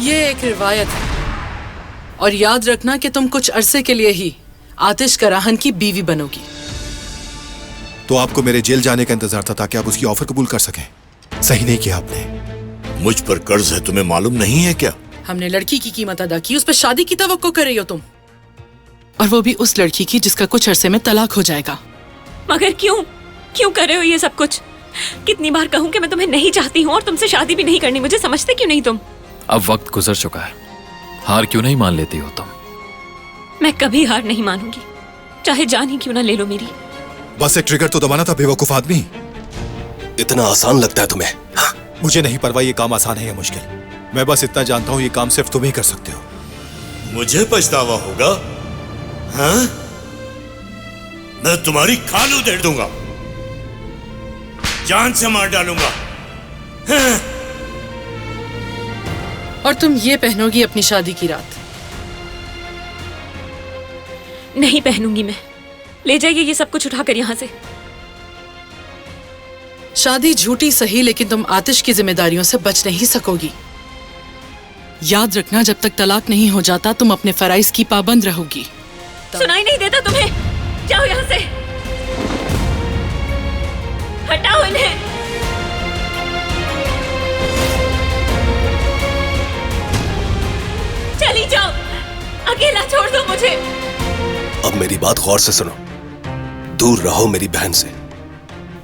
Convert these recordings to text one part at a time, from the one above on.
ये एक रिवायत है और याद रखना कि तुम कुछ अरसे के लिए ही आतिश कराहन की बीवी बनोगी। तो आपको मेरे जेल जाने का इंतजार था ताकि आप उसकी ऑफर कबूल कर सकें। सही नहीं किया आपने। मुझ पर कर्ज है, तुम्हें मालूम नहीं है क्या? हमने लड़की की कीमत अदा की, उस पर शादी की तवक्को कर रही हो तुम, और वो भी उस लड़की की जिसका कुछ अरसे में तलाक हो जाएगा। मगर क्यों क्यों कर रहे हो ये सब कुछ? कितनी बार कहूँ कि मैं तुम्हें नहीं चाहती हूँ और तुमसे शादी भी नहीं करनी, मुझे समझते क्यों नहीं तुम? अब वक्त गुजर चुका है, हार क्यों नहीं मान लेती हो तुम? मैं कभी हार नहीं मानूंगी, चाहे जान ही क्यों ना ले लो मेरी। बस एक ट्रिगर तो दबाना था बेवकूफ आदमी। इतना आसान लगता है तुम्हें? मुझे नहीं परवाह ये काम आसान है या मुश्किल। मैं बस इतना जानता हूँ ये काम सिर्फ तुम ही कर सकते हो। मुझे पछतावा होगा? हाँ? मैं तुम्हारी खाल उधेड़ दूंगा, जान से मार डालूंगा। हाँ? और तुम ये पहनोगी अपनी शादी की रात? नहीं पहनूंगी मैं। ले जाइए ये सब कुछ उठाकर यहाँ से। शादी झूठी सही, लेकिन तुम आतिश की जिम्मेदारियों से बच नहीं सकोगी। याद रखना, जब तक तलाक नहीं हो जाता तुम अपने फराइज की पाबंद रहोगी। सुनाई नहीं देता तुम्हें? जाओ यहाँ से, हटाओ इन्हें। चली जाओ, अकेला छोड़ दो मुझे। अब मेरी बात गौर से सुनो। दूर रहो मेरी बहन से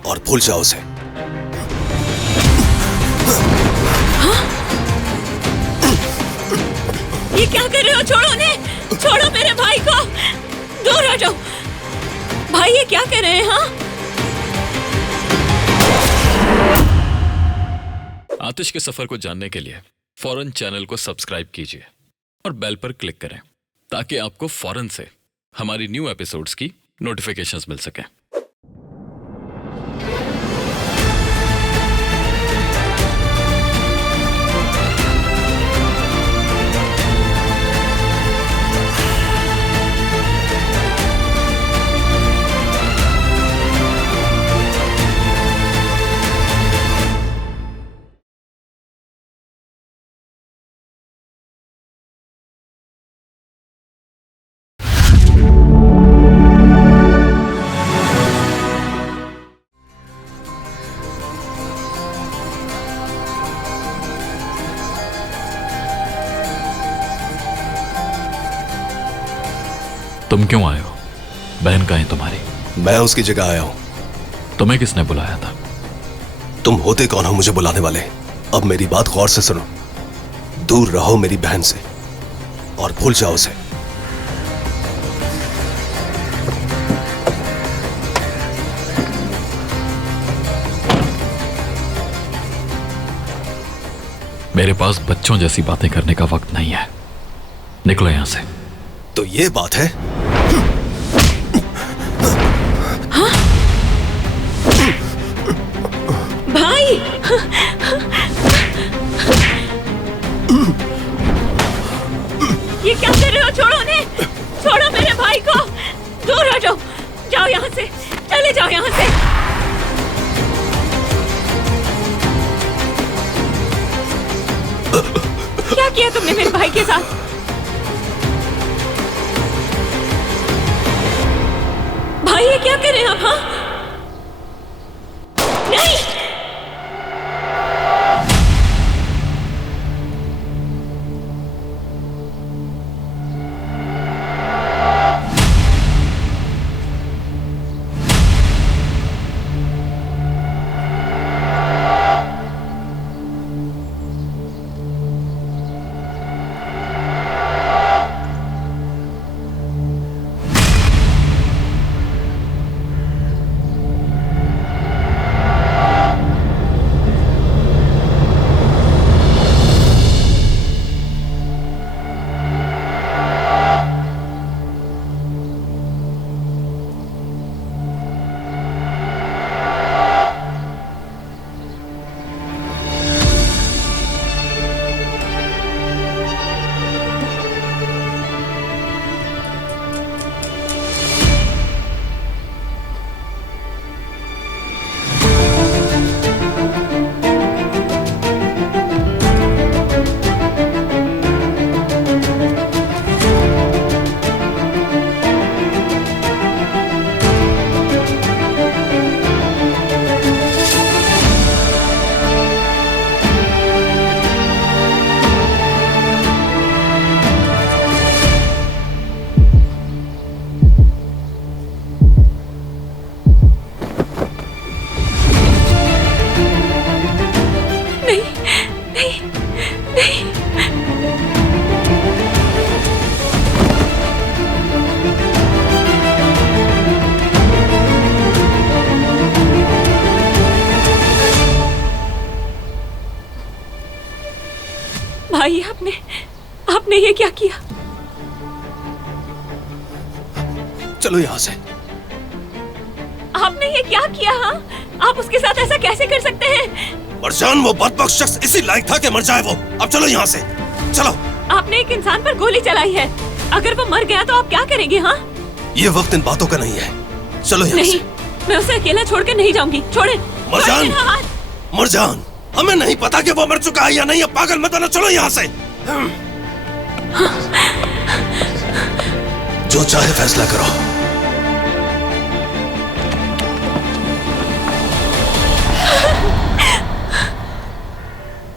और भूल जाओ उसे। हाँ? ये क्या कर रहे हो? छोड़ो उन्हें, छोड़ो मेरे भाई को, दूर हो जाओ। भाई ये क्या कर रहे हैं? हाँ? आतिश के सफर को जानने के लिए फौरन चैनल को सब्सक्राइब कीजिए और बेल पर क्लिक करें ताकि आपको फौरन से हमारी न्यू एपिसोड्स की नोटिफिकेशंस मिल सकें। तुम क्यों आए हो? बहन कहाँ है तुम्हारी? मैं उसकी जगह आया हूं। तुम्हें किसने बुलाया था? तुम होते कौन हो मुझे बुलाने वाले? अब मेरी बात गौर से सुनो। दूर रहो मेरी बहन से और भूल जाओ उसे। मेरे पास बच्चों जैसी बातें करने का वक्त नहीं है, निकलो यहां से। तो ये बात है? हाँ? भाई! ये क्या कर रहे हो? छोड़ो उन्हें, छोड़ो मेरे भाई को, दूर हो जाओ। जाओ यहाँ से, चले जाओ यहाँ से। क्या किया तुमने मेरे भाई के साथ? भाई ये क्या कर रहे हैं आप? हाँ? नहीं! भाई, आपने ये क्या किया? चलो यहां से। आपने ये क्या किया? हाँ, आप उसके साथ ऐसा कैसे कर सकते हैं? मरजान, वो बदबख्त शख्स इसी लायक था कि मर जाए वो। अब चलो यहाँ से, चलो। आपने एक इंसान पर गोली चलाई है, अगर वो मर गया तो आप क्या करेंगे? हाँ, ये वक्त इन बातों का नहीं है, चलो यहाँ नहीं, से। मैं उसे अकेला छोड़ के नहीं जाऊंगी। छोड़े मरजान, मरजान, हमें नहीं पता कि वो मर चुका है या नहीं। अब पागल मत बनो, चलो यहाँ से। जो चाहे फैसला करो।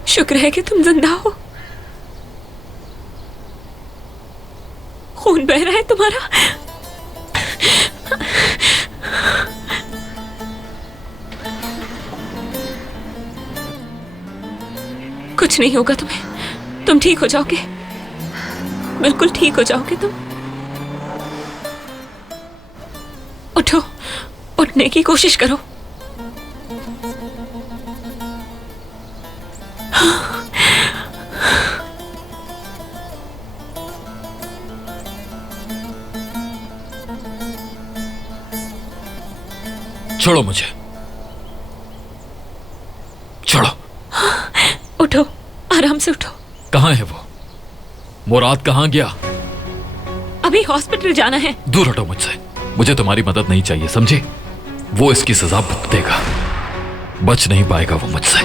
शुक्र है कि तुम जिंदा हो। खून बह रहा है तुम्हारा। कुछ नहीं होगा तुम्हें, तुम ठीक हो जाओगे, बिल्कुल ठीक हो जाओगे तुम। उठो, उठने की कोशिश करो। छोड़ो मुझे, छोड़ो। उठो, आराम से उठो। कहाँ है वो? मुराद कहाँ गया? अभी हॉस्पिटल जाना है। दूर हटो मुझसे, मुझे तुम्हारी मदद नहीं चाहिए, समझे? वो इसकी सजा भुगतेगा, बच नहीं पाएगा वो मुझसे।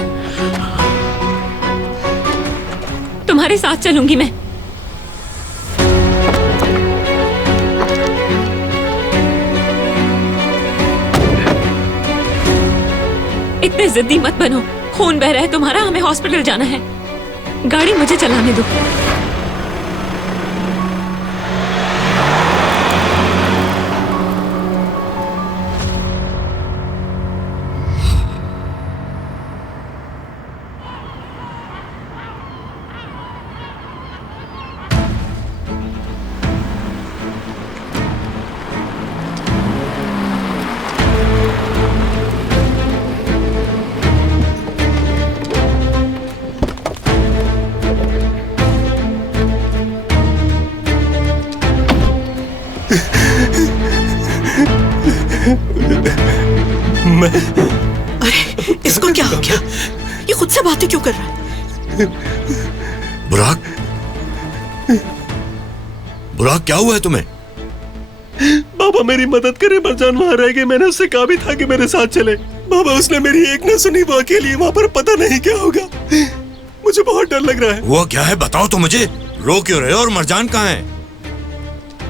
तुम्हारे साथ चलूंगी मैं। इतने जिद्दी मत बनो, खून बह रहा है तुम्हारा, हमें हॉस्पिटल जाना है। गाड़ी मुझे चलाने दो। अरे इसको क्या हो गया? ये खुद से बातें क्यों कर रहा है? बुराक, बुराक क्या हुआ है तुम्हें? बाबा मेरी मदद करे, मरजान वहां रह गए। मैंने उससे कहा भी था कि मेरे साथ चले। बाबा उसने मेरी एक न सुनी, वो अकेली वहां पर, पता नहीं क्या होगा। मुझे बहुत डर लग रहा है। हुआ क्या है बताओ तो मुझे। रो क्यों रहे हो? और मरजान कहाँ है?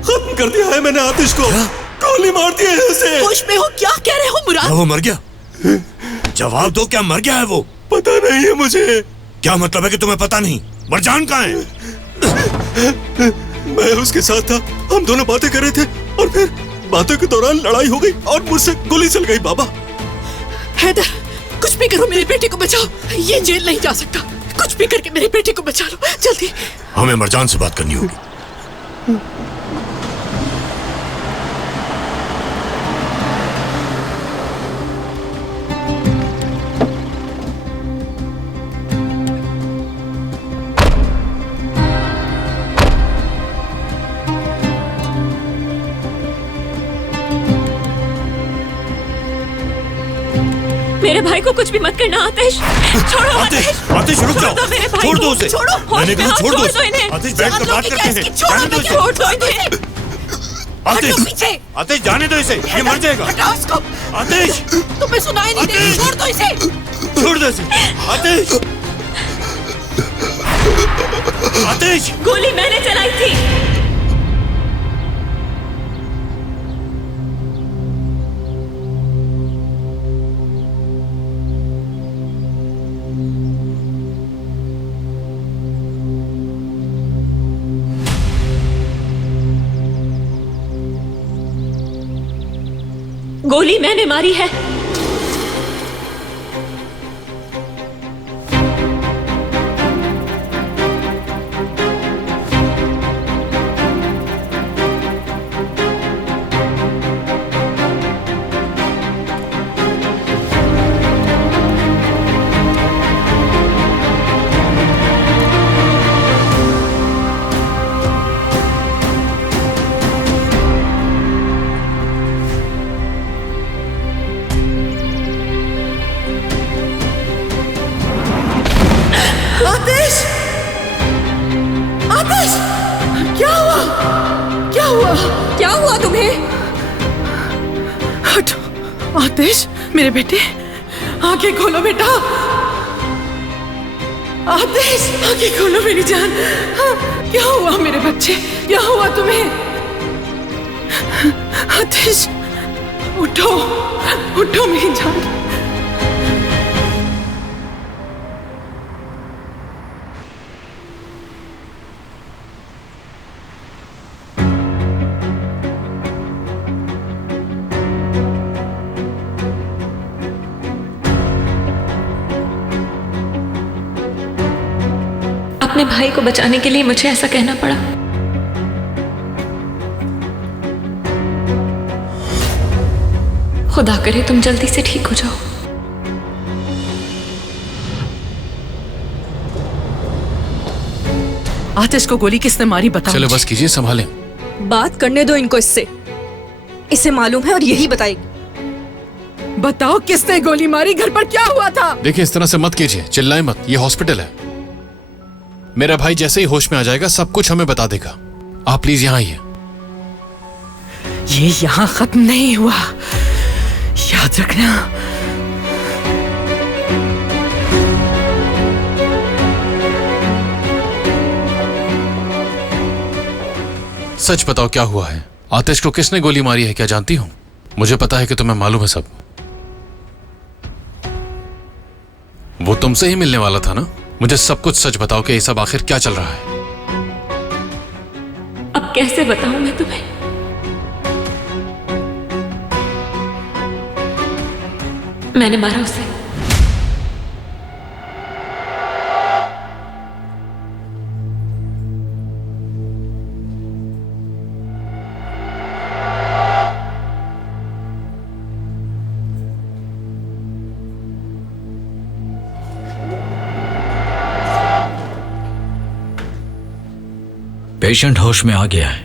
खत्म कर दिया है मैंने आतिश को, गोली मार दी है उसे। होश में हो? क्या कह रहे हो मुराद? क्या वो मर गया? जवाब दो, क्या मर गया है वो? पता नहीं है मुझे। क्या मतलब है कि तुम्हें पता नहीं? मरजान कहाँ है? मैं उसके साथ था, हम दोनों बातें कर रहे थे और फिर बातों के दौरान लड़ाई हो गई और मुझसे गोली चल गई। बाबा हैदर, कुछ भी करो, मेरे बेटे को बचाओ। ये जेल नहीं जा सकता। कुछ भी करके मेरे बेटे को बचा लो, जल्दी। हमें मरजान से बात करनी होगी। मेरे भाई को कुछ भी मत करना। आतिश, छोड़ो। आतिश, आतिश रुक जाओ, छोड़ दो मेरे भाई छोड़ दो को। उसे। छोड़ो, मैंने कहा छोड़ दो छोड़ इन्हें। आतिश, बैठ कर बात करते हैं। जाने दो इसे। छोड़ दो इन्हें। आतिश, पीछे। आतिश जाने दो इसे, ये मर जाएगा। हटाओ इसको। आतिश, तुम्हें सुनाई नहीं दे रही? छोड़ दो इसे। छोड़ दो इसे। आतिश, आतिश, गोली मैंने चलाई थी। गोली मैंने मारी है। क्या हुआ तुम्हें? हटो। आतिश, मेरे बेटे, आंखें खोलो बेटा। आतिश, आंखें खोलो मेरी जान। क्या हुआ मेरे बच्चे, क्या हुआ तुम्हें? आतिश, उठो, उठो मेरी जान। अपने भाई को बचाने के लिए मुझे ऐसा कहना पड़ा। खुदा करे तुम जल्दी से ठीक हो जाओ। आतिश को गोली किसने मारी बताओ। चलो बस कीजिए, संभालें। बात करने दो इनको इससे। इसे मालूम है और यही बताएगी। बताओ किसने गोली मारी, घर पर क्या हुआ था? देखिए, इस तरह से मत कीजिए, चिल्लाएं मत, ये हॉस्पिटल है। मेरा भाई जैसे ही होश में आ जाएगा सब कुछ हमें बता देगा। आप प्लीज यहाँ आइए। ये यहाँ खत्म नहीं हुआ, याद रखना। सच बताओ क्या हुआ है? आतिश को किसने गोली मारी है क्या जानती हो? मुझे पता है कि तुम्हें मालूम है सब। वो तुमसे ही मिलने वाला था ना? मुझे सब कुछ सच बताओ कि ये सब आखिर क्या चल रहा है। अब कैसे बताऊं मैं तुम्हें? मैंने मारा उसे। पेशेंट होश में आ गया है।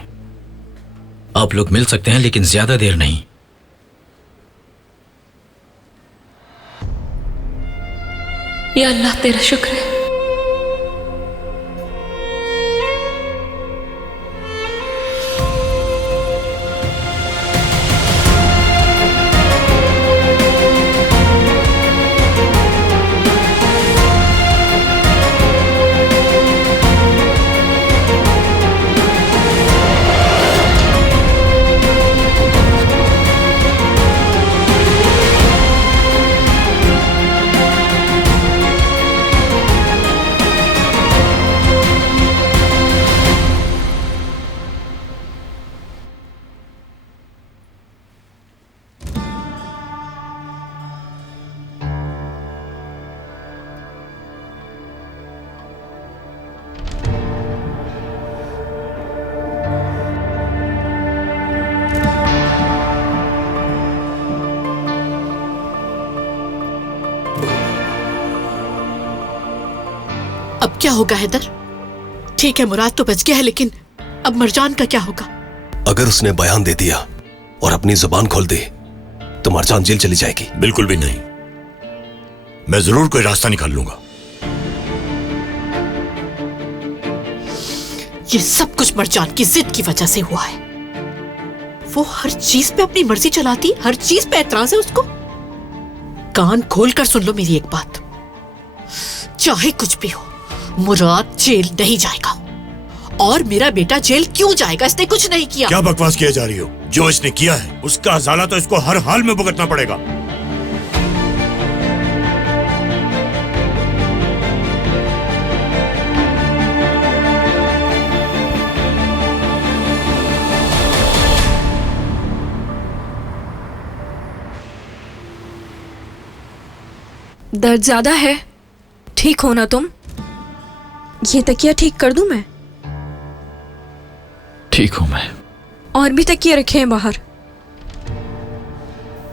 आप लोग मिल सकते हैं लेकिन ज्यादा देर नहीं। या अल्लाह तेरा शुक्र है। अब क्या होगा हैदर? ठीक है, मुराद तो बच गया है, लेकिन अब मरजान का क्या होगा? अगर उसने बयान दे दिया और अपनी जुबान खोल दी तो मरजान जेल चली जाएगी। बिल्कुल भी नहीं, मैं जरूर कोई रास्ता निकाल लूंगा। ये सब कुछ मरजान की जिद की वजह से हुआ है। वो हर चीज पे अपनी मर्जी चलाती, हर चीज पे एतराज है उसको। कान खोल कर सुन लो मेरी एक बात, चाहे कुछ भी हो, मुराद जेल नहीं जाएगा। और मेरा बेटा जेल क्यों जाएगा? इसने कुछ नहीं किया। क्या बकवास किए जा रही हो? जो इसने किया है उसका हज़ाला तो इसको हर हाल में भुगतना पड़ेगा। दर्द ज्यादा है? ठीक हो ना तुम? ये तकिया ठीक कर दूं मैं? ठीक हूं मैं। और भी तकिए रखे हैं बाहर।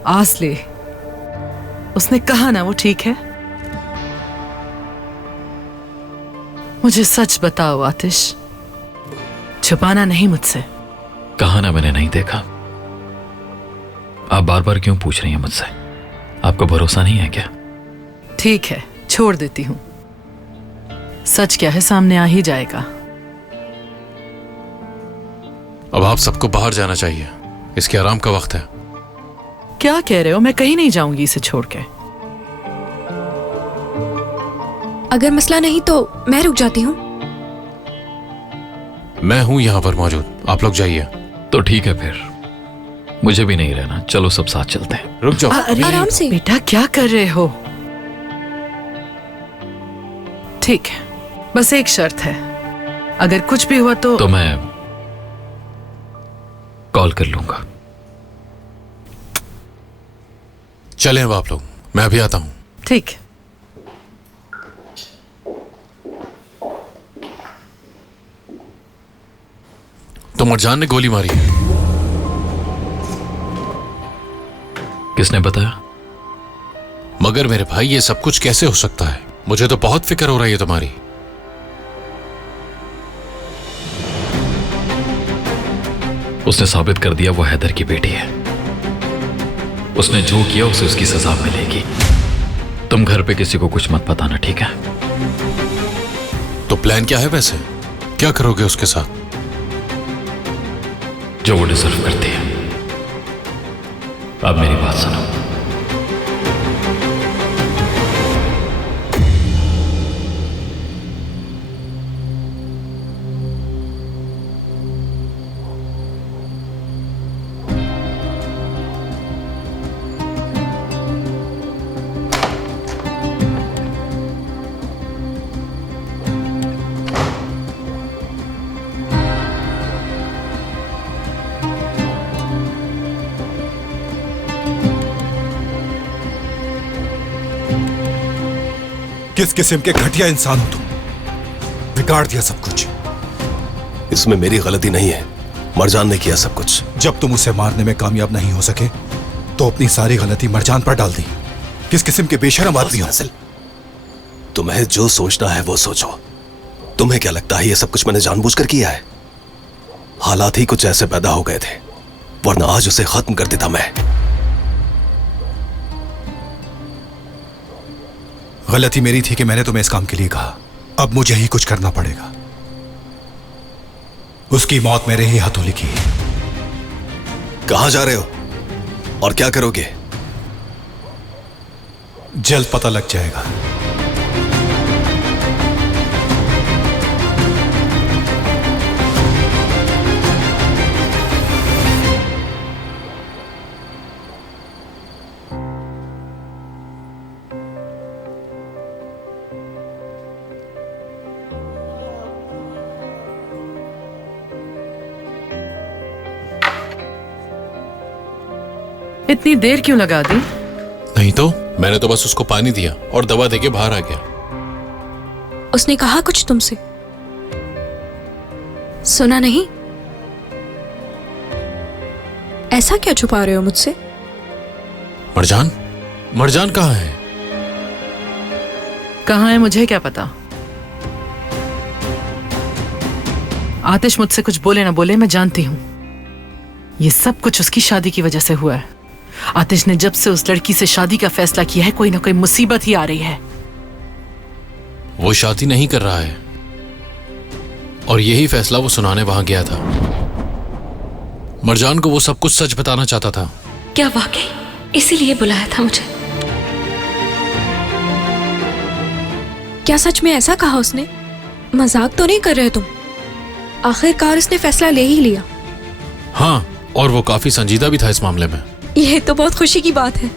आस ले, उसने कहा ना वो ठीक है। मुझे सच बताओ आतिश, छुपाना नहीं मुझसे। कहा ना मैंने नहीं देखा। आप बार बार क्यों पूछ रही हैं मुझसे? आपको भरोसा नहीं है क्या? ठीक है, छोड़ देती हूं। सच क्या है सामने आ ही जाएगा। अब आप सबको बाहर जाना चाहिए, इसके आराम का वक्त है। क्या कह रहे हो? मैं कहीं नहीं जाऊंगी इसे छोड़ के। अगर मसला नहीं तो मैं रुक जाती हूँ। मैं हूं यहां पर मौजूद, आप लोग जाइए। तो ठीक है फिर, मुझे भी नहीं रहना, चलो सब साथ चलते हैं। रुक जाओ। अरे आराम से। बेटा क्या कर रहे हो? ठीक है, बस एक शर्त है, अगर कुछ भी हुआ तो मैं कॉल कर लूंगा। चलें अब आप लोग, मैं अभी आता हूं। ठीक है। तो मरजान ने गोली मारी है। किसने बताया? मगर मेरे भाई ये सब कुछ कैसे हो सकता है? मुझे तो बहुत फिक्र हो रही है तुम्हारी। उसने साबित कर दिया वो हैदर की बेटी है। उसने जो किया उसे उसकी सजा मिलेगी। तुम घर पे किसी को कुछ मत बताना, ठीक है? तो प्लान क्या है वैसे? क्या करोगे उसके साथ? जो वो डिजर्व करती है। अब मेरी बात सुनो। किस किस्म के घटिया इंसान हो तुम? बिगाड़ दिया सब कुछ। इसमें मेरी गलती नहीं है, मरजान ने किया सब कुछ। जब तुम उसे मारने में कामयाब नहीं हो सके तो अपनी सारी गलती मरजान पर डाल दी। किस किस्म के बेशरम आदमी हो? तुम्हें जो सोचना है वो सोचो। तुम्हें क्या लगता है ये सब कुछ मैंने जानबूझकर किया है? हालात ही कुछ ऐसे पैदा हो गए थे, वरना आज उसे खत्म कर देता मैं। गलती मेरी थी कि मैंने तुम्हें इस काम के लिए कहा। अब मुझे ही कुछ करना पड़ेगा। उसकी मौत मेरे ही हाथों लिखी है। कहां जा रहे हो और क्या करोगे? जल्द पता लग जाएगा। इतनी देर क्यों लगा दी? नहीं तो मैंने तो बस उसको पानी दिया और दवा देके बाहर आ गया। उसने कहा कुछ तुमसे? सुना नहीं? ऐसा क्या छुपा रहे हो मुझसे? मरजान? मरजान कहाँ है? कहाँ है मुझे क्या पता। आतिश मुझसे कुछ बोले ना बोले मैं जानती हूं। ये सब कुछ उसकी शादी की वजह से हुआ है। आतिश ने जब से उस लड़की से शादी का फैसला किया है, कोई ना कोई मुसीबत ही आ रही है। वो शादी नहीं कर रहा है और यही फैसला वो सुनाने वहां गया था। मरजान को वो सब कुछ सच बताना चाहता था। क्या वाकई इसीलिए बुलाया था मुझे? क्या सच में ऐसा कहा उसने? मजाक तो नहीं कर रहे तुम? आखिरकार उसने फैसला ले ही लिया। हाँ, और वो काफी संजीदा भी था इस मामले में। यह तो बहुत खुशी की बात है।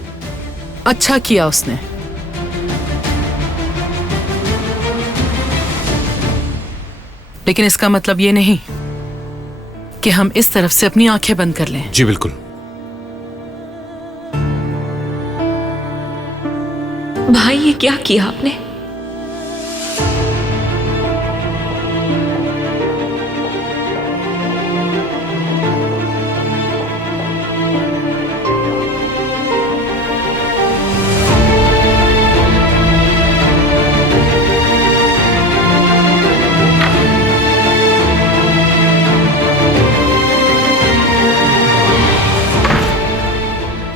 अच्छा किया उसने। लेकिन इसका मतलब ये नहीं कि हम इस तरफ से अपनी आंखें बंद कर लें। जी बिल्कुल। भाई ये क्या किया आपने?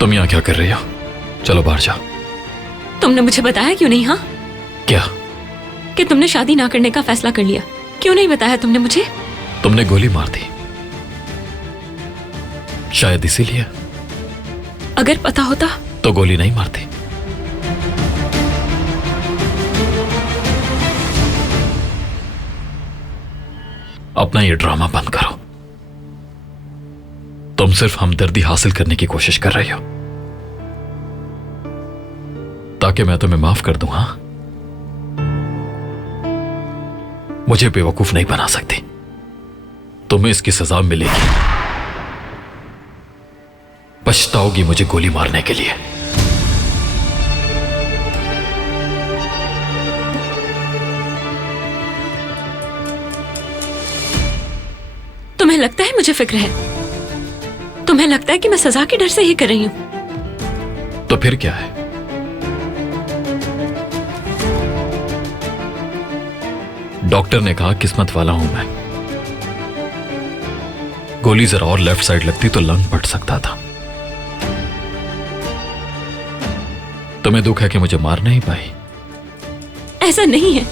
तुम यहाँ क्या कर रही हो? चलो बाहर जाओ। तुमने मुझे बताया क्यों नहीं? हाँ, क्या? कि तुमने शादी ना करने का फैसला कर लिया। क्यों नहीं बताया तुमने मुझे? तुमने गोली मार दी शायद इसीलिए। अगर पता होता तो गोली नहीं मारती। अपना ये ड्रामा बंद करो। तुम सिर्फ हमदर्दी हासिल करने की कोशिश कर रही हो ताकि मैं तुम्हें माफ कर दूं। हां, मुझे बेवकूफ नहीं बना सकती। तुम्हें इसकी सजा मिलेगी। पछताओगी मुझे गोली मारने के लिए। तुम्हें लगता है मुझे फिक्र है? तुम्हें लगता है कि मैं सजा के डर से ही कर रही हूं? तो फिर क्या है? डॉक्टर ने कहा किस्मत वाला हूं मैं। गोली जरा और लेफ्ट साइड लगती तो लंग फट सकता था। तुम्हें दुख है कि मुझे मार नहीं पाई? ऐसा नहीं है।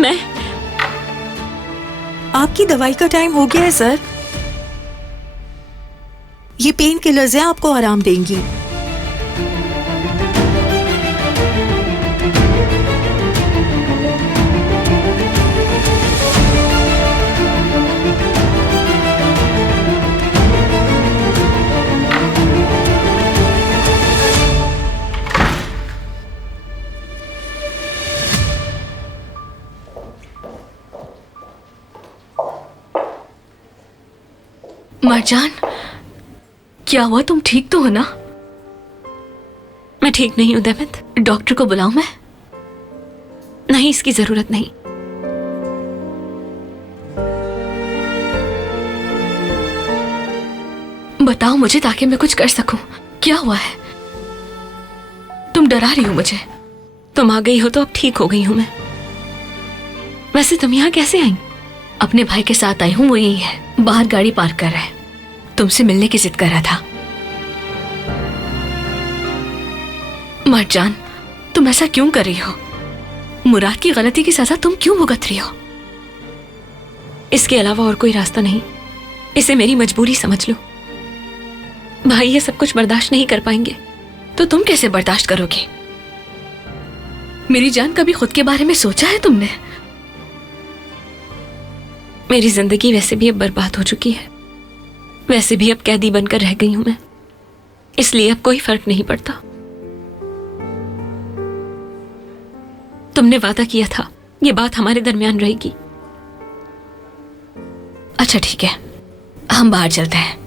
मैं आपकी दवाई का टाइम हो गया है सर। ये पेन किलर्स हैं, आपको आराम देंगी। मरजान, क्या हुआ? तुम ठीक तो हो ना? मैं ठीक नहीं हूं देविंद। डॉक्टर को बुलाऊं मैं? नहीं, इसकी जरूरत नहीं। बताओ मुझे ताकि मैं कुछ कर सकूं। क्या हुआ है? तुम डरा रही हो मुझे। तुम आ गई हो तो अब ठीक हो गई हूं मैं। वैसे तुम यहां कैसे आई? अपने भाई के साथ आई हूं, वो यही है, बाहर गाड़ी पार्क कर रहा है। तुमसे मिलने की जिद कर रहा था। मरजान, तुम ऐसा क्यों कर रही हो? मुराद की गलती की सजा तुम क्यों भुगत रही हो? इसके अलावा और कोई रास्ता नहीं। इसे मेरी मजबूरी समझ लो। भाई ये सब कुछ बर्दाश्त नहीं कर पाएंगे तो तुम कैसे बर्दाश्त करोगे? मेरी जान, कभी खुद के बारे में सोचा है तुमने? मेरी जिंदगी वैसे भी अब बर्बाद हो चुकी है। वैसे भी अब कैदी बनकर रह गई हूं मैं, इसलिए अब कोई फर्क नहीं पड़ता। तुमने वादा किया था ये बात हमारे दरमियान रहेगी। अच्छा ठीक है, हम बाहर चलते हैं।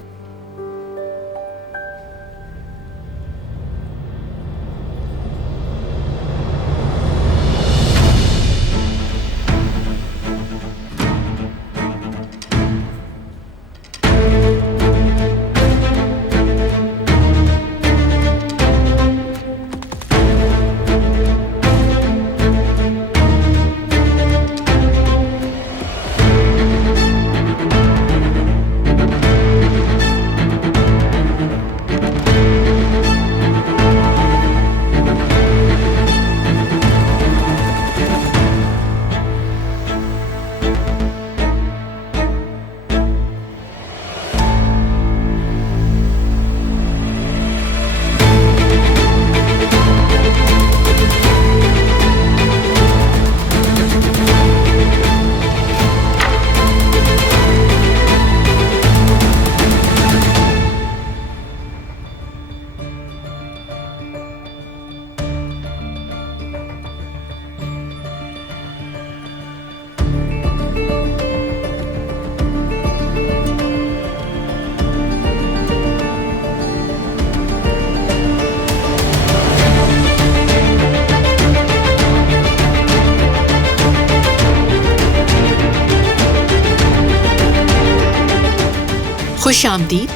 खुश आमदीद।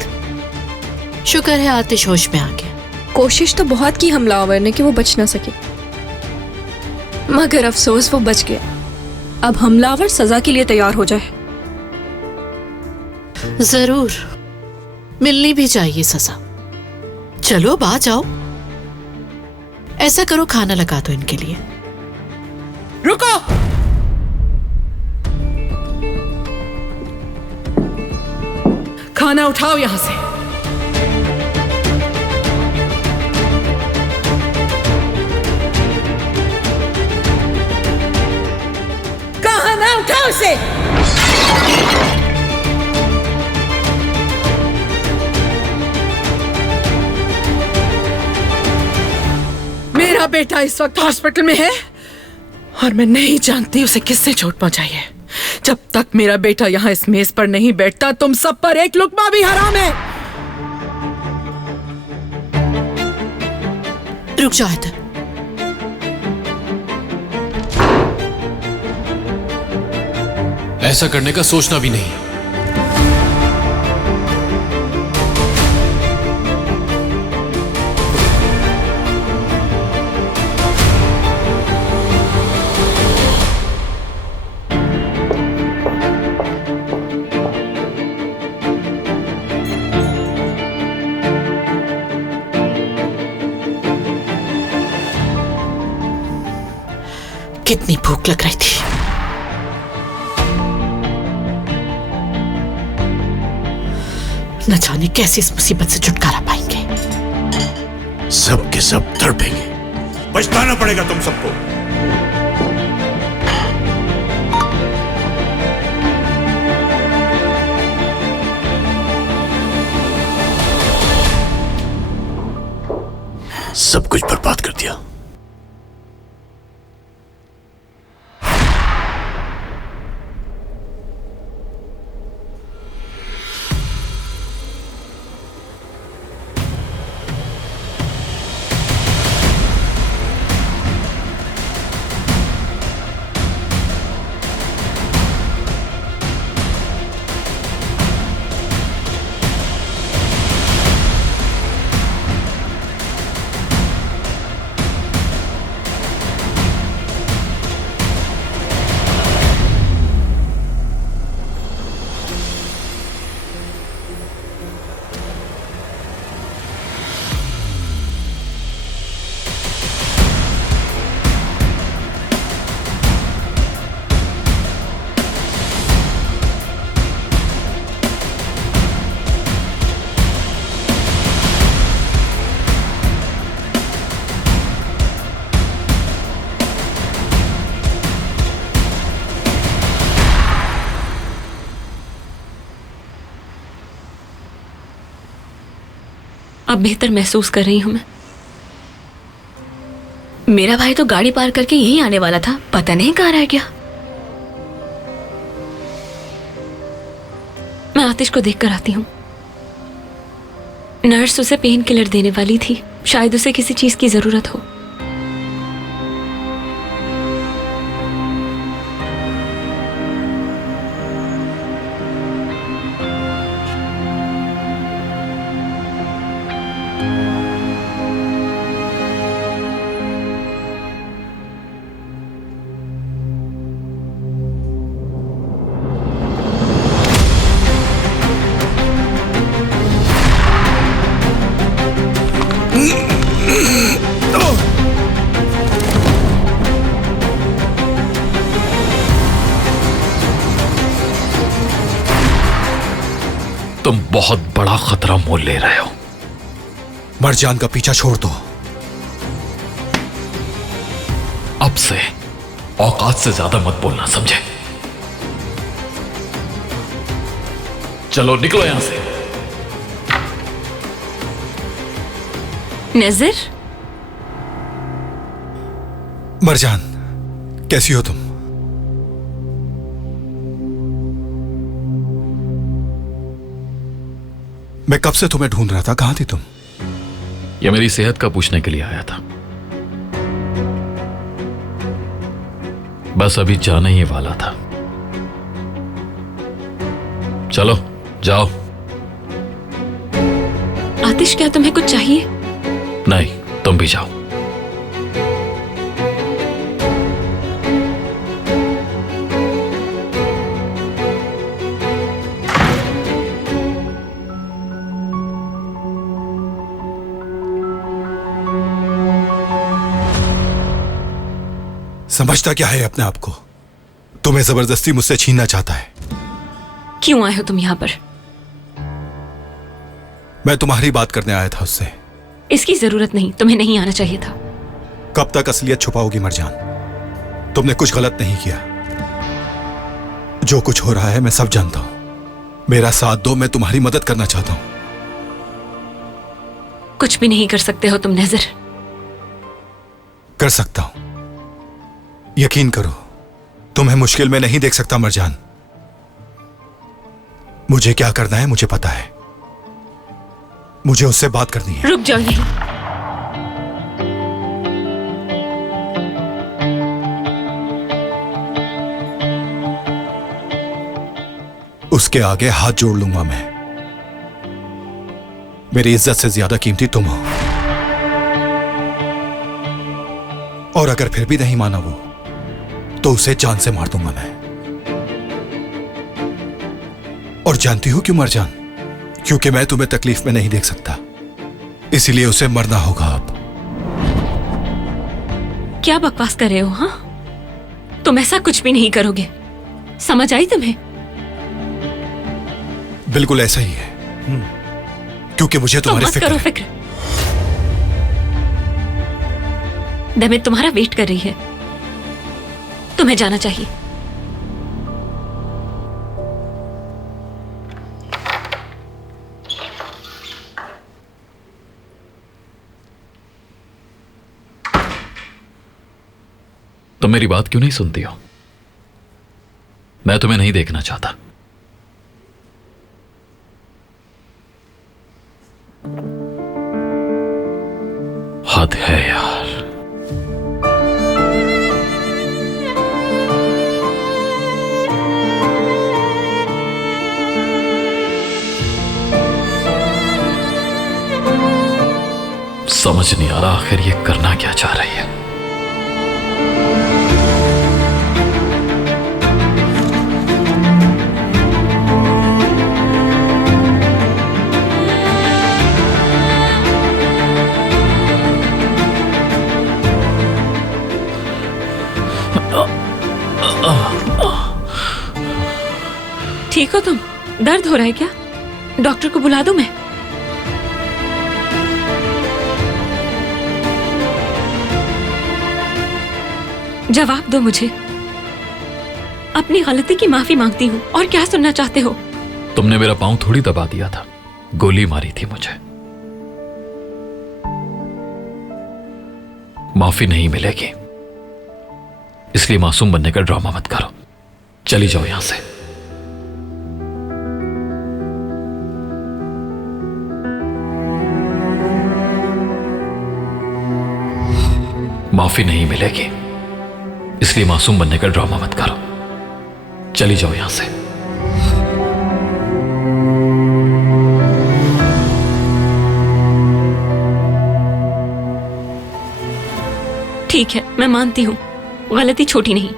शुक्र है आतिश होश में आ गया। कोशिश तो बहुत की हमलावर ने कि वो बच ना सके, मगर अफसोस वो बच गया। अब हमलावर सजा के लिए तैयार हो जाए। जरूर मिलनी भी चाहिए सजा। चलो अब आ जाओ। ऐसा करो, खाना लगा दो इनके लिए। रुको। खाना उठाओ यहां से। खाना उठाओ से। मेरा बेटा इस वक्त हॉस्पिटल में है और मैं नहीं जानती उसे किससे चोट पहुंचाई है। जब तक मेरा बेटा यहाँ इस मेज पर नहीं बैठता तुम सब पर एक लुक्मा भी हराम है। रुक जाओ इधर। ऐसा करने का सोचना भी नहीं। कितनी भूख लग रही थी। न जाने कैसे इस मुसीबत से छुटकारा पाएंगे। सब के सब तड़पेंगे, पछताना पड़ेगा तुम सबको। सब कुछ बर्बाद कर दिया। अब बेहतर महसूस कर रही हूं मैं। मेरा भाई तो गाड़ी पार करके यहीं आने वाला था, पता नहीं कहाँ रह गया। मैं आतिश को देख कर आती हूँ। नर्स उसे पेन किलर देने वाली थी, शायद उसे किसी चीज की जरूरत हो। तुम बहुत बड़ा खतरा मोल ले रहे हो। मरजान का पीछा छोड़ दो। अब से औकात से ज्यादा मत बोलना, समझे? चलो निकलो यहां से। नज़र, मरजान, कैसी हो तुम? मैं कब से तुम्हें ढूंढ रहा था, कहां थी तुम? यह मेरी सेहत का पूछने के लिए आया था। बस अभी जाने ही वाला था। चलो जाओ। आतिश, क्या तुम्हें कुछ चाहिए? नहीं, तुम भी जाओ। समझता क्या है अपने आप को? तुम्हें जबरदस्ती मुझसे छीनना चाहता है। क्यों आए हो तुम यहां पर? मैं तुम्हारी बात करने आया था उससे। इसकी जरूरत नहीं, तुम्हें नहीं आना चाहिए था। कब तक असलियत छुपाओगी मरजान? तुमने कुछ गलत नहीं किया। जो कुछ हो रहा है मैं सब जानता हूं। मेरा साथ दो, मैं तुम्हारी मदद करना चाहता हूं। कुछ भी नहीं कर सकते हो तुम नेजर। कर सकता हूं, यकीन करो। तुम्हें मुश्किल में नहीं देख सकता मरजान। मुझे क्या करना है मुझे पता है। मुझे उससे बात करनी है। रुक जाओ यहीं। उसके आगे हाथ जोड़ लूंगा मैं। मेरी इज्जत से ज्यादा कीमती तुम हो। और अगर फिर भी नहीं माना वो, तो उसे जान से मार दूंगा मैं। और जानती हो क्यों मरजान? क्योंकि मैं तुम्हें तकलीफ में नहीं देख सकता, इसीलिए उसे मरना होगा अब। क्या बकवास कर रहे हो? हाँ, तुम ऐसा कुछ भी नहीं करोगे। समझ आई तुम्हें? बिल्कुल ऐसा ही है। क्योंकि मुझे तुम्हारी मत करो फिक्र। डेमिट तुम्हारा वेट कर रही है। तुम्हें जाना चाहिए। तुम मेरी बात क्यों नहीं सुनती हो? मैं तुम्हें नहीं देखना चाहता। हद है यार। समझ नहीं आ रहा आखिर ये करना क्या चाह रही है। ठीक हो तुम? दर्द हो रहा है क्या? डॉक्टर को बुला दूं मैं? जवाब दो मुझे। अपनी गलती की माफी मांगती हूँ। और क्या सुनना चाहते हो? तुमने मेरा पांव थोड़ी दबा दिया था, गोली मारी थी मुझे। माफी नहीं मिलेगी, इसलिए मासूम बनने का ड्रामा मत करो। चली जाओ यहां से। माफी नहीं मिलेगी, इसलिए मासूम बनने का ड्रामा मत करो। चली जाओ यहां से। ठीक है, मैं मानती हूं गलती छोटी नहीं,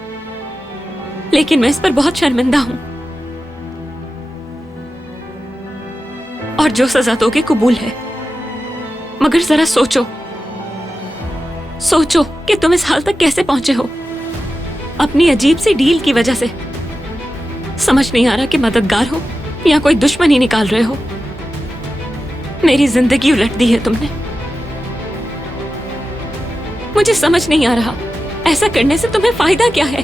लेकिन मैं इस पर बहुत शर्मिंदा हूं। और जो सजा दोगे कबूल है, मगर जरा सोचो कि तुम इस हाल तक कैसे पहुंचे हो अपनी अजीब सी डील की वजह से। समझ नहीं आ रहा कि मददगार हो या कोई दुश्मनी निकाल रहे हो। मेरी जिंदगी उलट दी है तुमने। मुझे समझ नहीं आ रहा ऐसा करने से तुम्हें फायदा क्या है?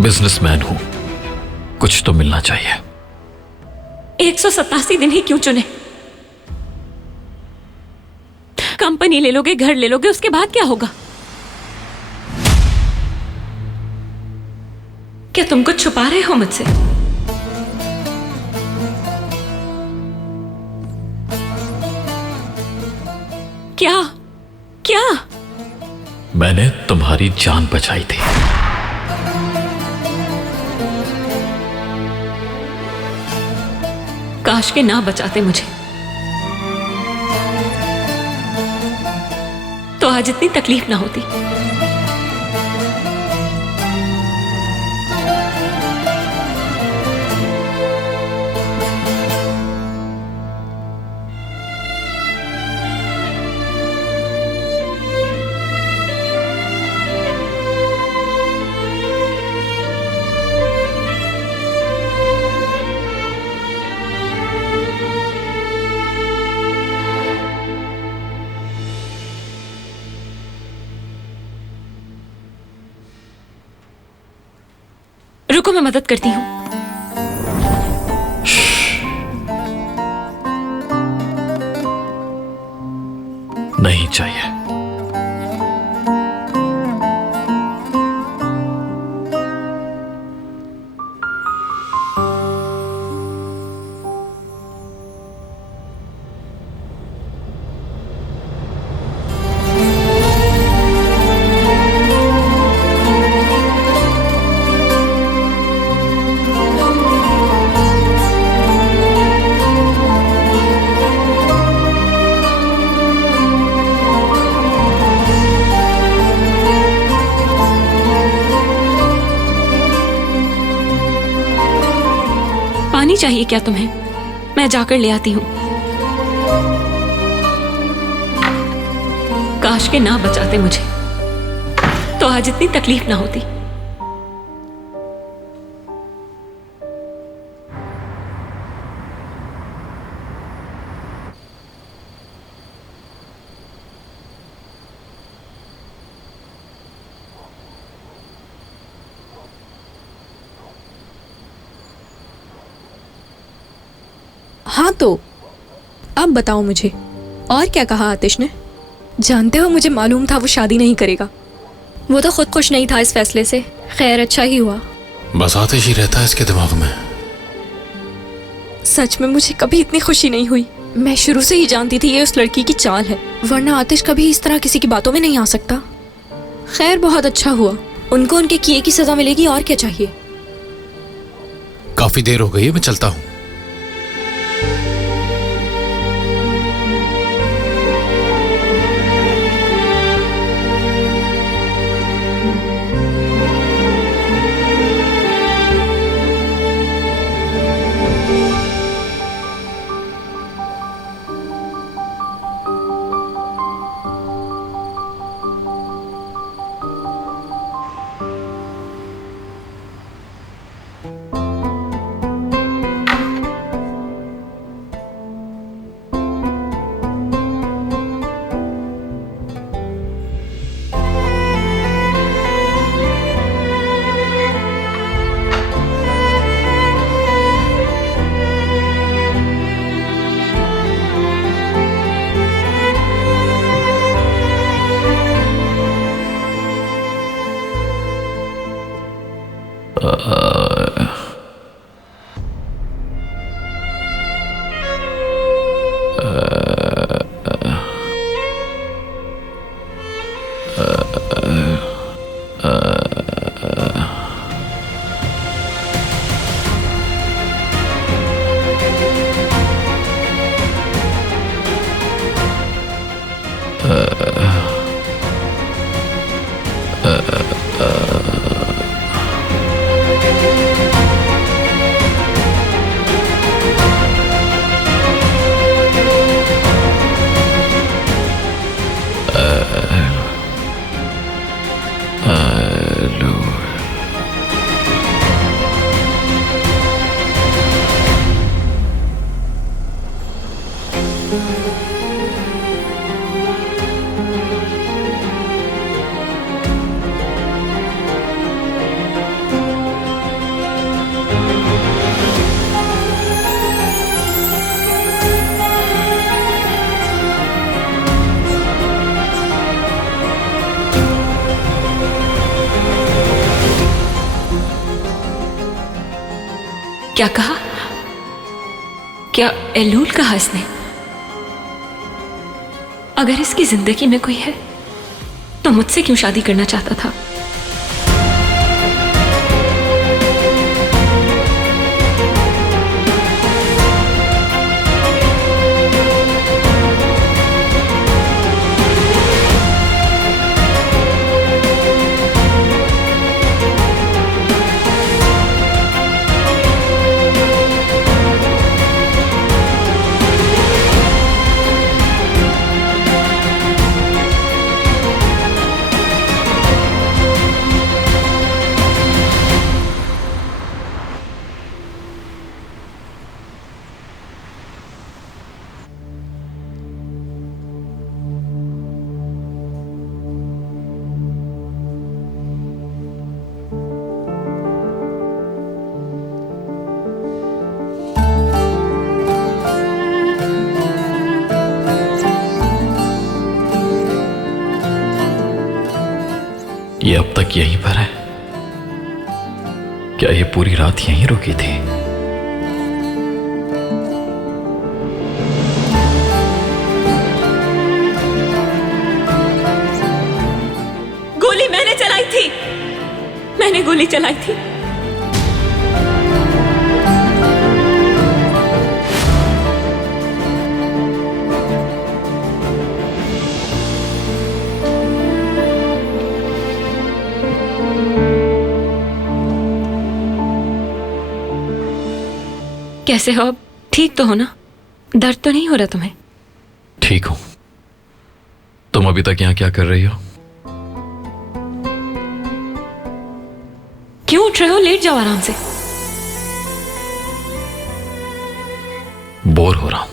बिजनेसमैन हूं, कुछ तो मिलना चाहिए। 187 दिन ही क्यों चुने? कंपनी ले लोगे, घर ले लोगे, उसके बाद क्या होगा? क्या तुम कुछ छुपा रहे हो मुझसे? क्या क्या? मैंने तुम्हारी जान बचाई थी। काश के ना बचाते मुझे, तो आज इतनी तकलीफ ना होती। रुको, मैं मदद करती हूँ। नहीं चाहिए। पानी चाहिए क्या तुम्हें? मैं जाकर ले आती हूँ। काश के ना बचाते मुझे, तो आज इतनी तकलीफ ना होती। हाँ तो अब बताओ मुझे, और क्या कहा आतिश ने? जानते हो, मुझे मालूम था वो शादी नहीं करेगा। वो तो खुद खुश नहीं था इस फैसले से। खैर, अच्छा ही हुआ। बस आतिश ही रहता है इसके दिमाग में। सच में मुझे कभी इतनी खुशी नहीं हुई। मैं शुरू से ही जानती थी ये उस लड़की की चाल है, वरना आतिश कभी इस तरह किसी की बातों में नहीं आ सकता। खैर, बहुत अच्छा हुआ। उनको उनके किए की सजा मिलेगी, और क्या चाहिए। काफी देर हो गई है, मैं चलता हूँ। क्या कहा? क्या एलूल कहा इसने? अगर इसकी जिंदगी में कोई है तो मुझसे क्यों शादी करना चाहता था? तक यहीं पर है? क्या ये पूरी रात यहीं रुकी थी? गोली मैंने चलाई थी, मैंने गोली चलाई थी। कैसे हो अब? ठीक तो हो ना? दर्द तो नहीं हो रहा तुम्हें? ठीक हूं। तुम अभी तक यहां क्या कर रही हो? क्यों उठ रहे हो? लेट जाओ आराम से। बोर हो रहा हूं।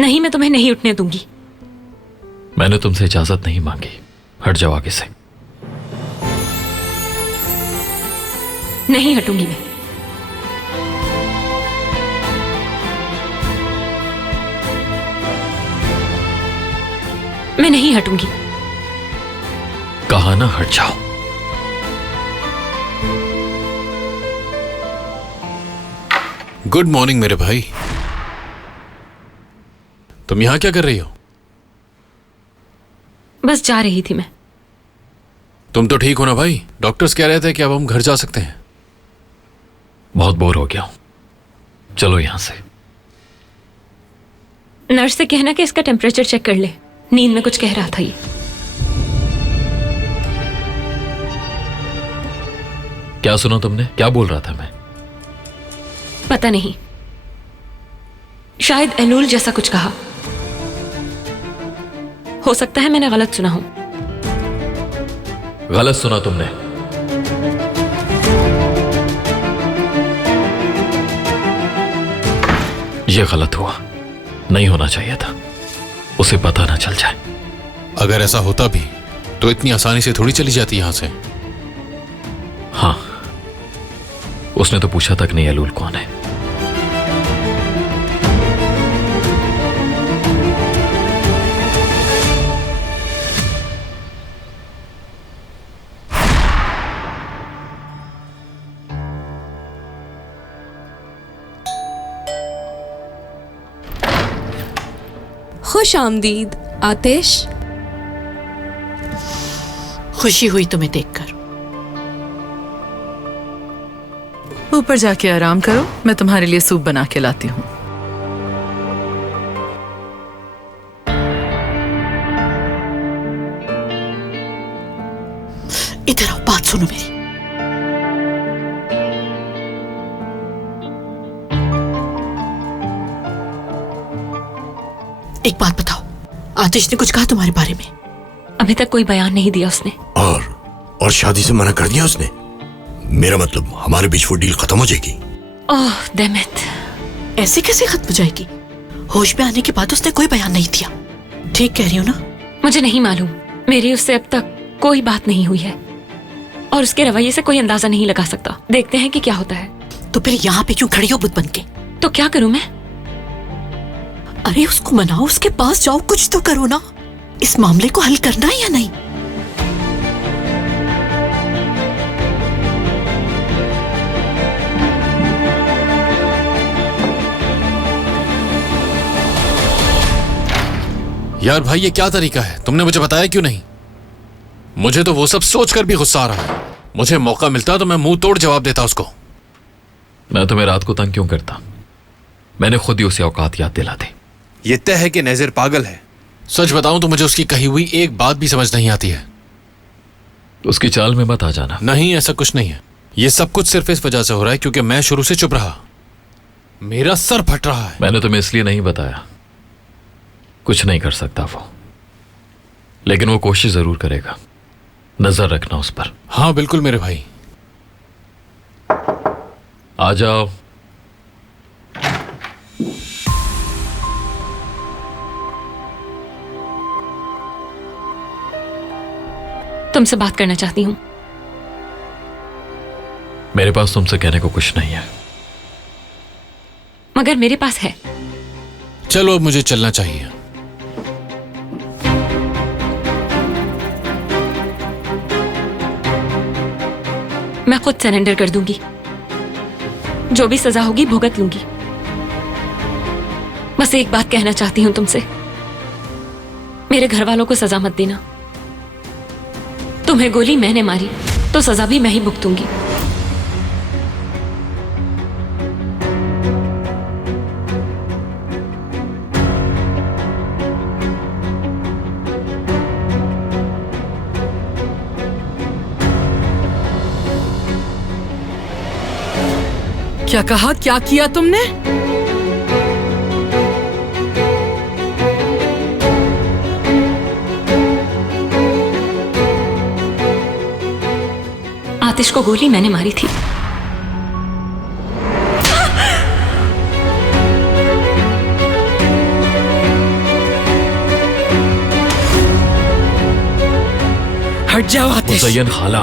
नहीं, मैं तुम्हें नहीं उठने दूंगी। मैंने तुमसे इजाजत नहीं मांगी। हट जाओ आगे से। नहीं हटूंगी मैं। मैं नहीं हटूंगी। कहा ना हट जाओ। गुड मॉर्निंग मेरे भाई। तुम यहां क्या कर रही हो? बस जा रही थी मैं। तुम तो ठीक हो ना भाई? डॉक्टर्स कह रहे थे कि अब हम घर जा सकते हैं। बहुत बोर हो गया हूं। चलो यहां से। नर्स से कहना कि इसका टेम्परेचर चेक कर ले। नींद में कुछ कह रहा था ये। क्या सुना तुमने? क्या बोल रहा था मैं? पता नहीं, शायद एलूल जैसा कुछ कहा। हो सकता है मैंने गलत सुना हो। गलत सुना तुमने। यह गलत हुआ। नहीं होना चाहिए था। उसे पता ना चल जाए। अगर ऐसा होता भी तो इतनी आसानी से थोड़ी चली जाती यहां से। हाँ, उसने तो पूछा तक नहीं एलूल कौन है। खुश आमदीद आतिश। खुशी हुई तुम्हें देखकर। ऊपर जाके आराम करो, मैं तुम्हारे लिए सूप बना के लाती हूँ। इधर आओ, बात सुनो मेरी। एक बात बताओ, आतिश ने कुछ कहा तुम्हारे बारे में? अभी तक कोई बयान नहीं दिया उसने। और शादी से मना कर दिया उसने? मेरा मतलब हमारे बीच वो डील खत्म हो जाएगी। Oh damn it. ऐसे कैसे खत्म हो जाएगी? होश में आने के बाद उसने कोई बयान नहीं दिया। ठीक कह रही हो ना? मुझे नहीं मालूम। मेरी उससे अब तक कोई बात नहीं हुई है और उसके रवैये से कोई अंदाजा नहीं लगा सकता। देखते हैं कि क्या होता है। तो फिर यहाँ पे क्यों खड़ी हो बुत बन के? तो क्या करूं मैं? अरे उसको मनाओ, उसके पास जाओ, कुछ तो करो ना। इस मामले को हल करना है या नहीं? यार भाई, ये क्या तरीका है? तुमने मुझे बताया क्यों नहीं? मुझे तो वो सब सोचकर भी गुस्सा आ रहा है। मुझे मौका मिलता तो मैं मुंह तोड़ जवाब देता उसको। मैं तुम्हें रात को तंग क्यों करता? मैंने खुद ही उसे औकात याद दिला दी। ये तय है कि नज़ीर पागल है। सच बताऊं तो मुझे उसकी कही हुई एक बात भी समझ नहीं आती है। उसकी चाल में मत आ जाना। नहीं, ऐसा कुछ नहीं है। ये सब कुछ सिर्फ इस वजह से हो रहा है क्योंकि मैं शुरू से चुप रहा। मेरा सर फट रहा है। मैंने तुम्हें इसलिए नहीं बताया। कुछ नहीं कर सकता वो, लेकिन वो कोशिश जरूर करेगा। नजर रखना उस पर। हाँ बिल्कुल मेरे भाई। आ जाओ। तुमसे बात करना चाहती हूँ। मेरे पास तुमसे कहने को कुछ नहीं है, मगर मेरे पास है। चलो अब मुझे चलना चाहिए। मैं खुद सरेंडर कर दूंगी, जो भी सजा होगी भुगत लूंगी। बस एक बात कहना चाहती हूं तुमसे, मेरे घर वालों को सजा मत देना। तुम्हें गोली मैंने मारी तो सजा भी मैं ही भुगतूंगी। क्या कहा, क्या किया तुमने? आतिश को गोली मैंने मारी थी। हट जाओ आतिश। मुज़य्यन खाला,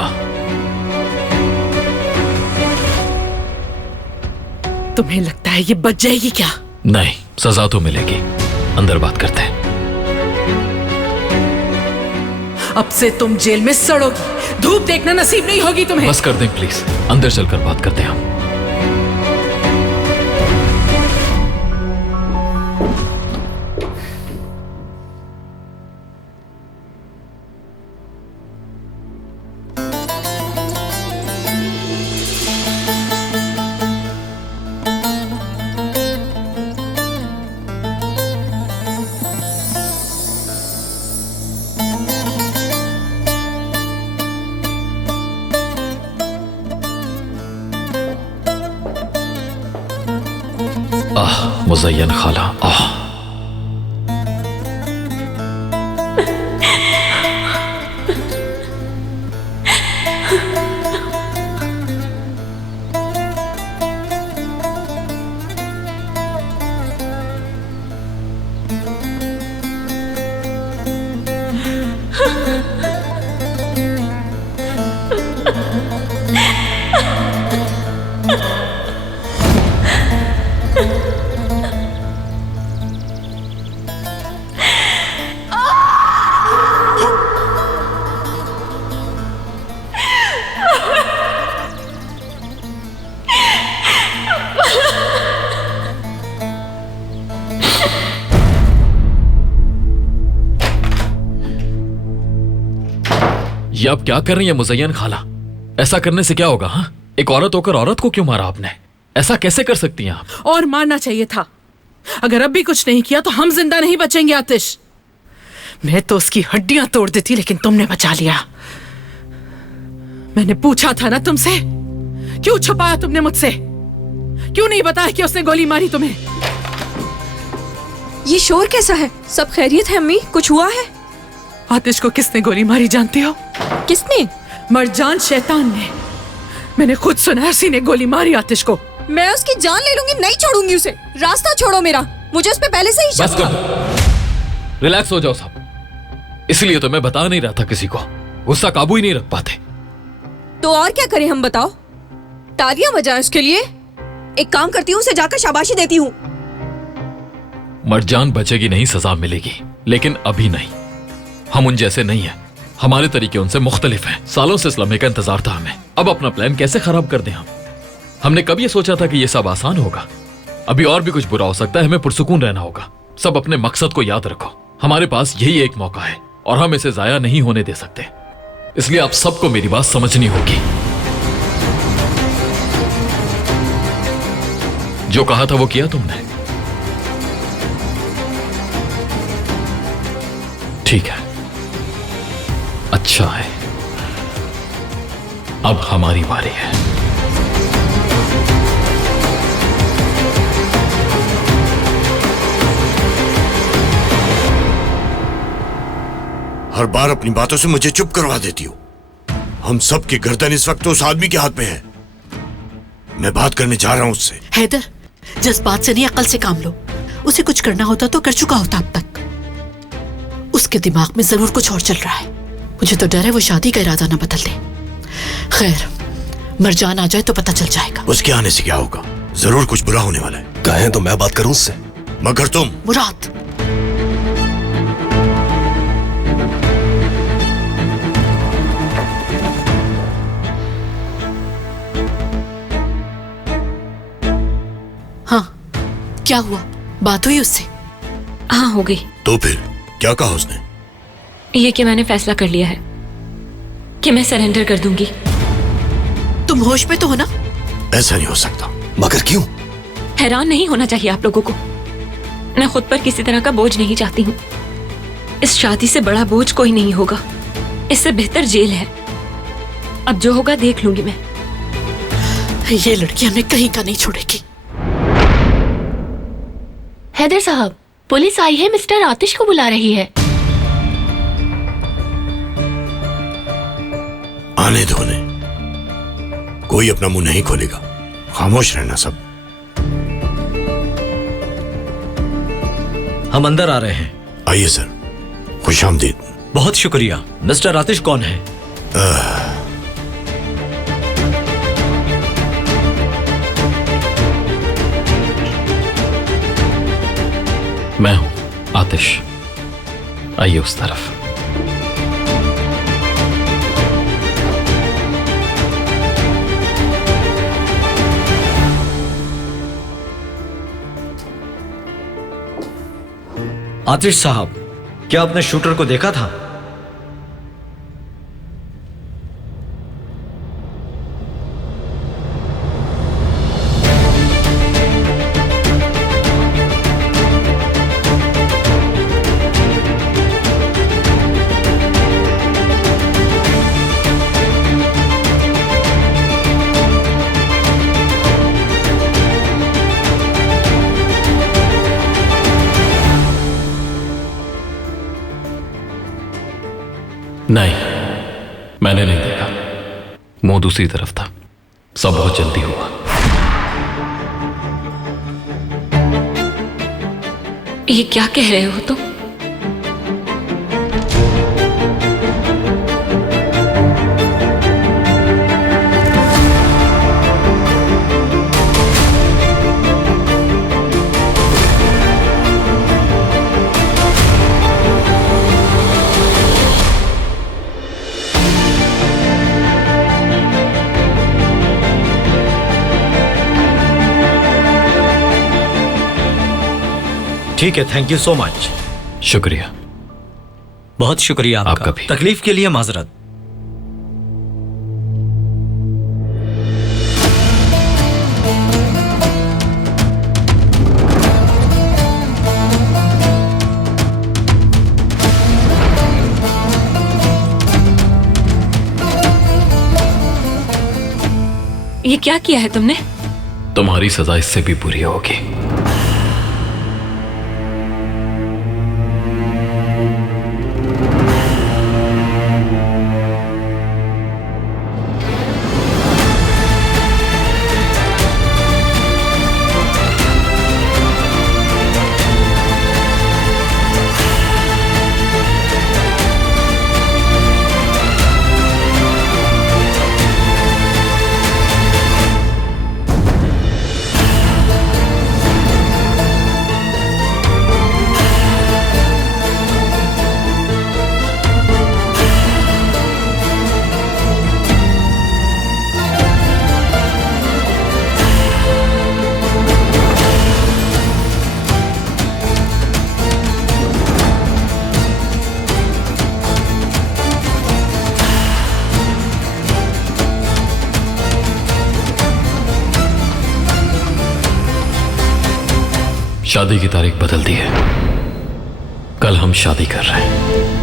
तुम्हें लगता है ये बच जाएगी क्या? नहीं, सजा तो मिलेगी। अंदर बात करते हैं। अब से तुम जेल में सड़ोगी, धूप देखना नसीब नहीं होगी तुम्हें। बस कर दें प्लीज, अंदर चलकर बात करते हैं हम। मुज़य्यन खाला, ये आप क्या कर रही हैं मुज़य्यन खाला? ऐसा करने से क्या होगा? हाँ, एक औरत होकर औरत को क्यों मारा आपने? ऐसा कैसे कर सकती हैं आप? और मारना चाहिए था। अगर अब भी कुछ नहीं किया तो हम जिंदा नहीं बचेंगे आतिश। मैं तो उसकी हड्डियां तोड़ देती, लेकिन तुमने बचा लिया। मैंने पूछा था ना तुमसे, क्यों छुपाया तुमने मुझसे? क्यों नहीं बताया कि उसने गोली मारी तुम्हें? ये शोर कैसा है? सब खैरियत है अम्मी? कुछ हुआ है? आतिश को किसने गोली मारी जानती हो? किसने? मरजान शैतान ने। मैंने खुद सुना, उसी ने गोली मारी आतिश को। मैं उसकी जान ले लूंगी, नहीं छोड़ूंगी उसे। रास्ता छोड़ो मेरा, मुझे उस पे पहले से ही बस शक था। रिलैक्स हो जाओ साहब। इसलिए तो मैं बता नहीं रहा था किसी को, गुस्सा काबू ही नहीं रख पाते। तो और क्या करें हम, बताओ? तालियां बजाएं उसके लिए? एक काम करती हूँ, उसे जाकर शाबाशी देती हूँ। मरजान बचेगी नहीं, सजा मिलेगी, लेकिन अभी नहीं। हम उन जैसे नहीं हैं, हमारे तरीके उनसे मुख्तलिफ हैं। सालों से इस लम्हे का इंतजार था हमें। अब अपना प्लान कैसे खराब कर दें हम? हमने कब ये सोचा था कि ये सब आसान होगा? अभी और भी कुछ बुरा हो सकता है, हमें पुरसुकून रहना होगा। सब अपने मकसद को याद रखो, हमारे पास यही एक मौका है और हम इसे जाया नहीं होने दे सकते। इसलिए आप सबको मेरी बात समझनी होगी। जो कहा था वो किया तुमने? ठीक है, अच्छा है। अब हमारी बारी है। हर बार अपनी बातों से मुझे चुप करवा देती हो। हम सब की गर्दन इस वक्त उस आदमी के हाथ में है। मैं बात करने जा रहा हूं उससे। हैदर, जज्बात से नहीं, अकल से काम लो। उसे कुछ करना होता तो कर चुका होता अब तक। उसके दिमाग में जरूर कुछ और चल रहा है। मुझे तो डर है वो शादी का इरादा ना बदल दे। खैर, मरजान आ जाए तो पता चल जाएगा। उसके आने से क्या होगा? जरूर कुछ बुरा होने वाला है। कहें तो मैं बात करूं उससे। मगर तुम मुराद, हाँ, क्या हुआ? बात हुई उससे? हाँ, हो गई। तो फिर क्या कहा उसने? ये कि मैंने फैसला कर लिया है कि मैं सरेंडर कर दूंगी। तुम होश में तो हो ना? ऐसा नहीं हो सकता। मगर क्यों? हैरान नहीं होना चाहिए आप लोगों को। मैं खुद पर किसी तरह का बोझ नहीं चाहती हूँ। इस शादी से बड़ा बोझ कोई नहीं होगा। इससे बेहतर जेल है। अब जो होगा देख लूंगी मैं। ये लड़की हमें कहीं का नहीं छोड़ेगी। हैदर साहब, पुलिस आई है, मिस्टर आतिश को बुला रही है। आने दो उन्हें। कोई अपना मुंह नहीं खोलेगा। खामोश रहना सब। हम अंदर आ रहे हैं। आइए सर। खुशामदीद। बहुत शुक्रिया। मिस्टर आतिश कौन है? मैं हूं आतिश। आइए उस तरफ। आतिश साहब, क्या आपने शूटर को देखा था? नहीं, मैंने नहीं देखा। मुंह दूसरी तरफ था। सब बहुत जल्दी हुआ। ये क्या कह रहे हो तुम? ठीक है, थैंक यू सो मच। शुक्रिया। बहुत शुक्रिया आपका भी। तकलीफ के लिए माजरत। ये क्या किया है तुमने? तुम्हारी सजा इससे भी बुरी होगी। शादी की तारीख बदल दी है। कल हम शादी कर रहे हैं।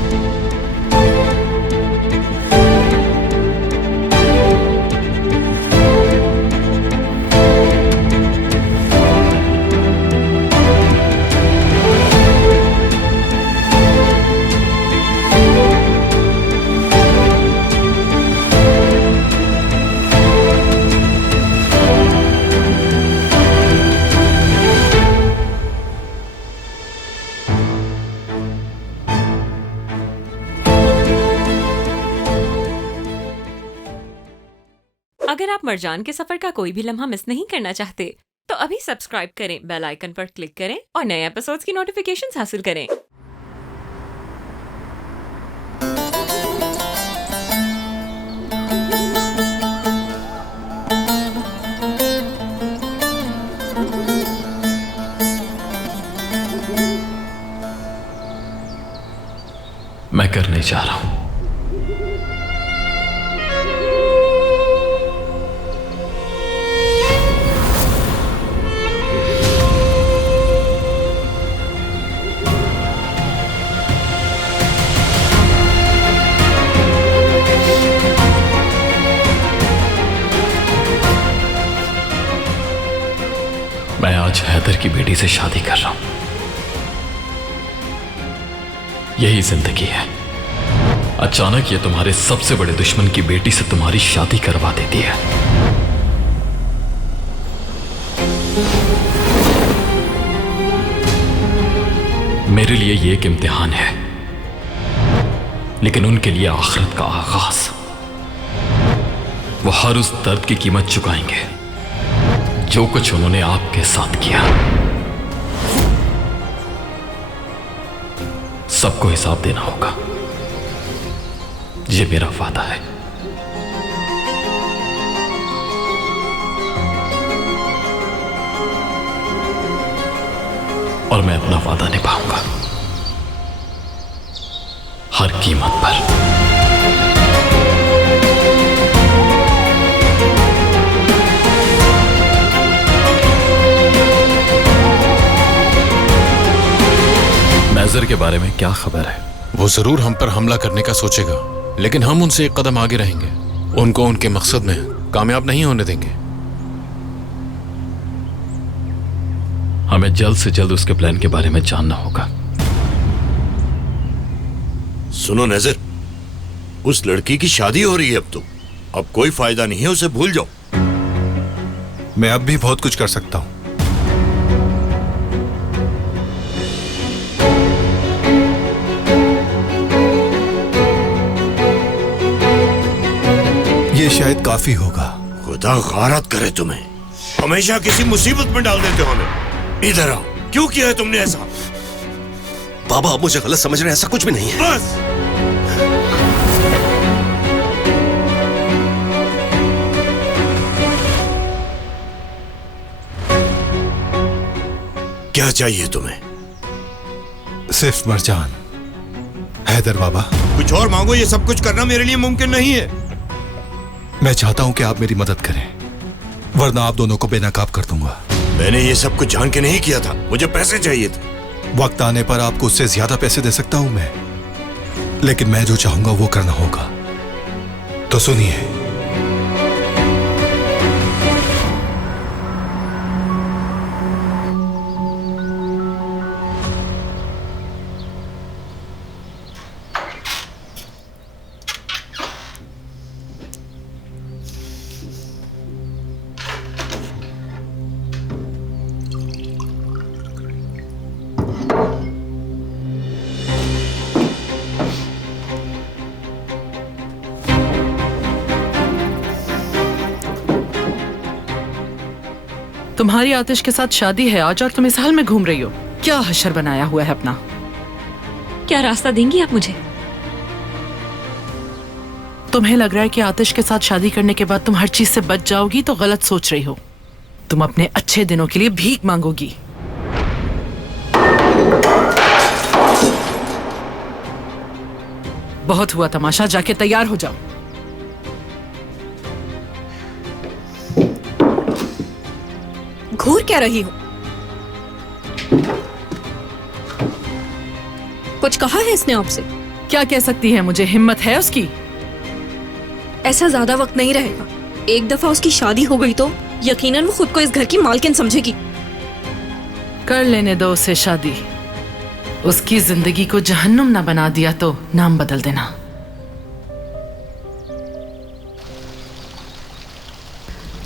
अगर आप मरजान के सफर का कोई भी लम्हा मिस नहीं करना चाहते तो अभी सब्सक्राइब करें, बेल आइकन पर क्लिक करें और नए एपिसोड्स की नोटिफिकेशंस हासिल करें। मैं करने जा रहा हूं। मैं आज हैदर की बेटी से शादी कर रहा हूं। यही जिंदगी है। अचानक ये तुम्हारे सबसे बड़े दुश्मन की बेटी से तुम्हारी शादी करवा देती है। मेरे लिए ये एक इम्तिहान है, लेकिन उनके लिए आखिरत का आगाज। वो हर उस दर्द की कीमत चुकाएंगे जो कुछ उन्होंने आपके साथ किया। सबको हिसाब देना होगा, ये मेरा वादा है। और मैं अपना वादा निभाऊंगा हर कीमत पर। नजर के बारे में क्या खबर है? वो जरूर हम पर हमला करने का सोचेगा, लेकिन हम उनसे एक कदम आगे रहेंगे। उनको उनके मकसद में कामयाब नहीं होने देंगे। हमें जल्द से जल्द उसके प्लान के बारे में जानना होगा। सुनो नजर, उस लड़की की शादी हो रही है अब तो। अब कोई फायदा नहीं है, उसे भूल जाओ। मैं अब भी बहुत कुछ कर सकता हूं। ये शायद काफी होगा। खुदा गारत करे तुम्हें, हमेशा किसी मुसीबत में डाल देते हो हमें। इधर आओ, क्यों किया है तुमने ऐसा? बाबा आप मुझे गलत समझ रहे हैं, ऐसा कुछ भी नहीं है। बस क्या चाहिए तुम्हें? सिर्फ मरजान। हैदर बाबा, कुछ और मांगो, ये सब कुछ करना मेरे लिए मुमकिन नहीं है। मैं चाहता हूं कि आप मेरी मदद करें, वरना आप दोनों को बेनकाब कर दूंगा। मैंने ये सब कुछ जान के नहीं किया था, मुझे पैसे चाहिए थे। वक्त आने पर आपको उससे ज्यादा पैसे दे सकता हूं मैं, लेकिन मैं जो चाहूंगा वो करना होगा। तो सुनिए, तुम्हारी आतिश के साथ शादी है आज और तुम इस हाल में घूम रही हो। क्या हशर बनाया हुआ है अपना? क्या रास्ता देंगी आप मुझे? तुम्हें लग रहा है कि आतिश के साथ शादी करने के बाद तुम हर चीज से बच जाओगी, तो गलत सोच रही हो। तुम अपने अच्छे दिनों के लिए भीख मांगोगी। बहुत हुआ तमाशा, जाके तैयार हो जाओ। घूर क्या रही हो? कुछ कहा है इसने आपसे? क्या कह सकती है मुझे? हिम्मत है उसकी? ऐसा ज्यादा वक्त नहीं रहेगा। एक दफा उसकी शादी हो गई तो यकीनन वो खुद को इस घर की मालकिन समझेगी। कर लेने दो उसे शादी। उसकी जिंदगी को जहन्नुम ना बना दिया तो नाम बदल देना।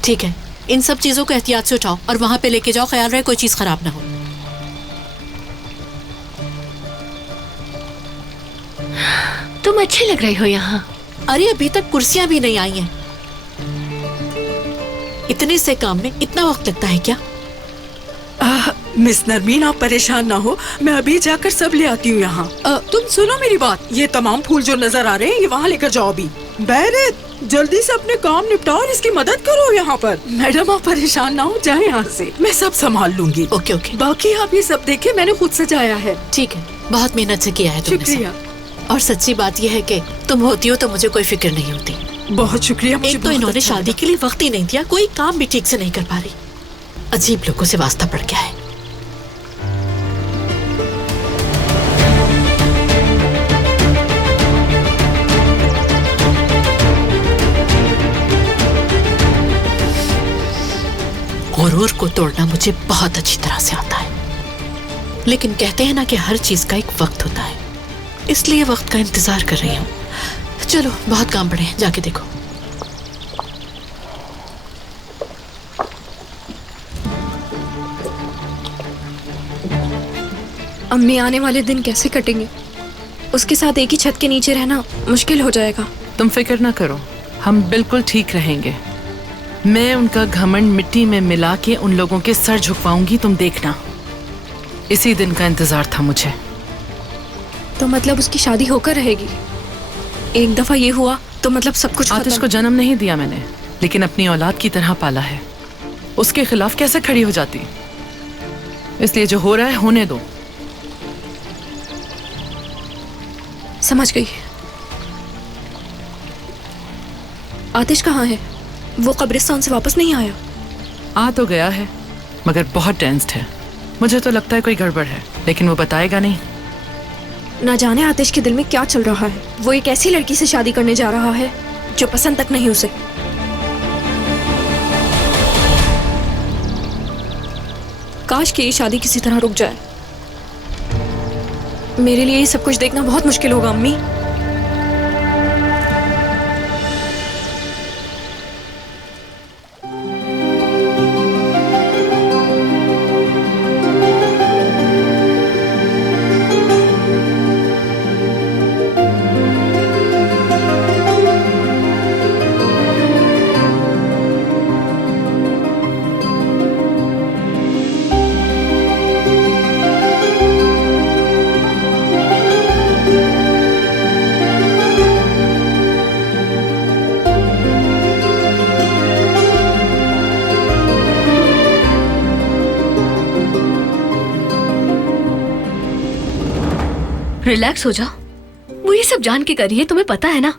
ठीक है, इन सब चीजों को एहतियात से उठाओ और वहां पे लेके जाओ। ख्याल रहे कोई चीज खराब ना हो। तुम अच्छे लग रही हो यहाँ। अरे अभी तक कुर्सियां भी नहीं आई हैं। इतने से काम में इतना वक्त लगता है क्या? मिस नरमीन, आप परेशान ना हो, मैं अभी जाकर सब ले आती हूँ यहाँ। तुम सुनो मेरी बात, ये तमाम फूल जो नजर आ रहे हैं ये वहाँ लेकर जाओ अभी। बैरत, जल्दी से अपने काम निपटाओ और इसकी मदद करो यहाँ पर। मैडम आप परेशान ना हो, जाए यहाँ से, मैं सब संभाल लूंगी। Okay okay. बाकी आप ये सब देखे, मैंने खुद सजाया है। ठीक है, बहुत मेहनत से किया है तुमने। शुक्रिया। और सच्ची बात यह है कि तुम होती हो तो मुझे कोई फिक्र नहीं होती। बहुत शुक्रिया। मुझे एक तो इन्होंने शादी के लिए वक्त ही नहीं दिया, कोई काम भी ठीक से नहीं कर पा रही। अजीब लोगों से वास्ता पड़ गया है। गुरूर को तोड़ना मुझे बहुत अच्छी तरह से आता है, लेकिन कहते हैं ना कि हर चीज का एक वक्त होता है, इसलिए वक्त का इंतजार कर रही हूँ। चलो, बहुत काम पड़े हैं, जाके देखो। अम्मी आने वाले दिन कैसे कटेंगे? उसके साथ एक ही छत के नीचे रहना मुश्किल हो जाएगा। तुम फिक्र ना करो, हम बिल्कुल ठीक रहेंगे। मैं उनका घमंड मिट्टी में मिला के उन लोगों के सर झुकवाऊंगी, तुम देखना। इसी दिन का इंतजार था मुझे। तो मतलब उसकी शादी होकर रहेगी? एक दफा ये हुआ तो मतलब सब कुछ आतिश को जन्म नहीं दिया मैंने, लेकिन अपनी औलाद की तरह पाला है। उसके खिलाफ कैसे खड़ी हो जाती? इसलिए जो हो रहा है होने दो। समझ गई। आतिश कहाँ है? वो कब्रिस्तान से वापस नहीं आया? आ तो गया है, मगर बहुत टेंस्ड है। मुझे तो लगता है कोई गड़बड़ है, लेकिन वो बताएगा नहीं। ना जाने आतिश के दिल में क्या चल रहा है। वो एक ऐसी लड़की से शादी करने जा रहा है जो पसंद तक नहीं उसे। काश कि ये शादी किसी तरह रुक जाए। मेरे लिए ये सब कुछ देखना बहुत मुश्किल होगा अम्मी। रिलैक्स हो जाओ। वो ये सब जान के करी है, तुम्हें पता है ना।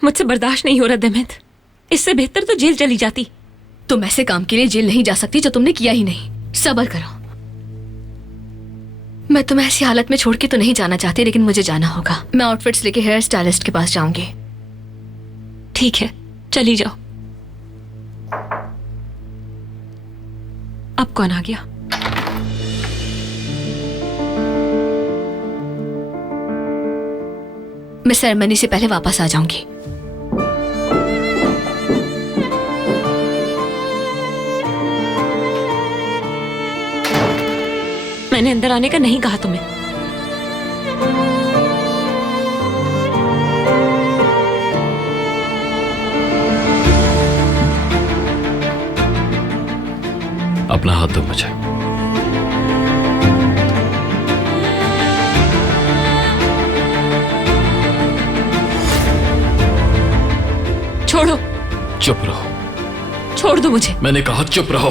मुझसे बर्दाश्त नहीं हो रहा दमित। इससे बेहतर तो जेल चली जाती। तुम ऐसे काम के लिए जेल नहीं जा सकती जो तुमने किया ही नहीं। सब्र करो। मैं तुम्हें ऐसी हालत में छोड़ के तो नहीं जाना चाहती, लेकिन मुझे जाना होगा। मैं आउटफिट्स लेके हेयर स्टाइलिस्ट के पास जाऊंगी। ठीक है, चली जाओ। अब कौन आ गया? मैं सेरेमनी से पहले वापस आ जाऊंगी। मैंने अंदर आने का नहीं कहा तुम्हें। अपना हाथ दो मुझे। छोड़ो। चुप रहो। छोड़ दो मुझे। मैंने कहा चुप रहो।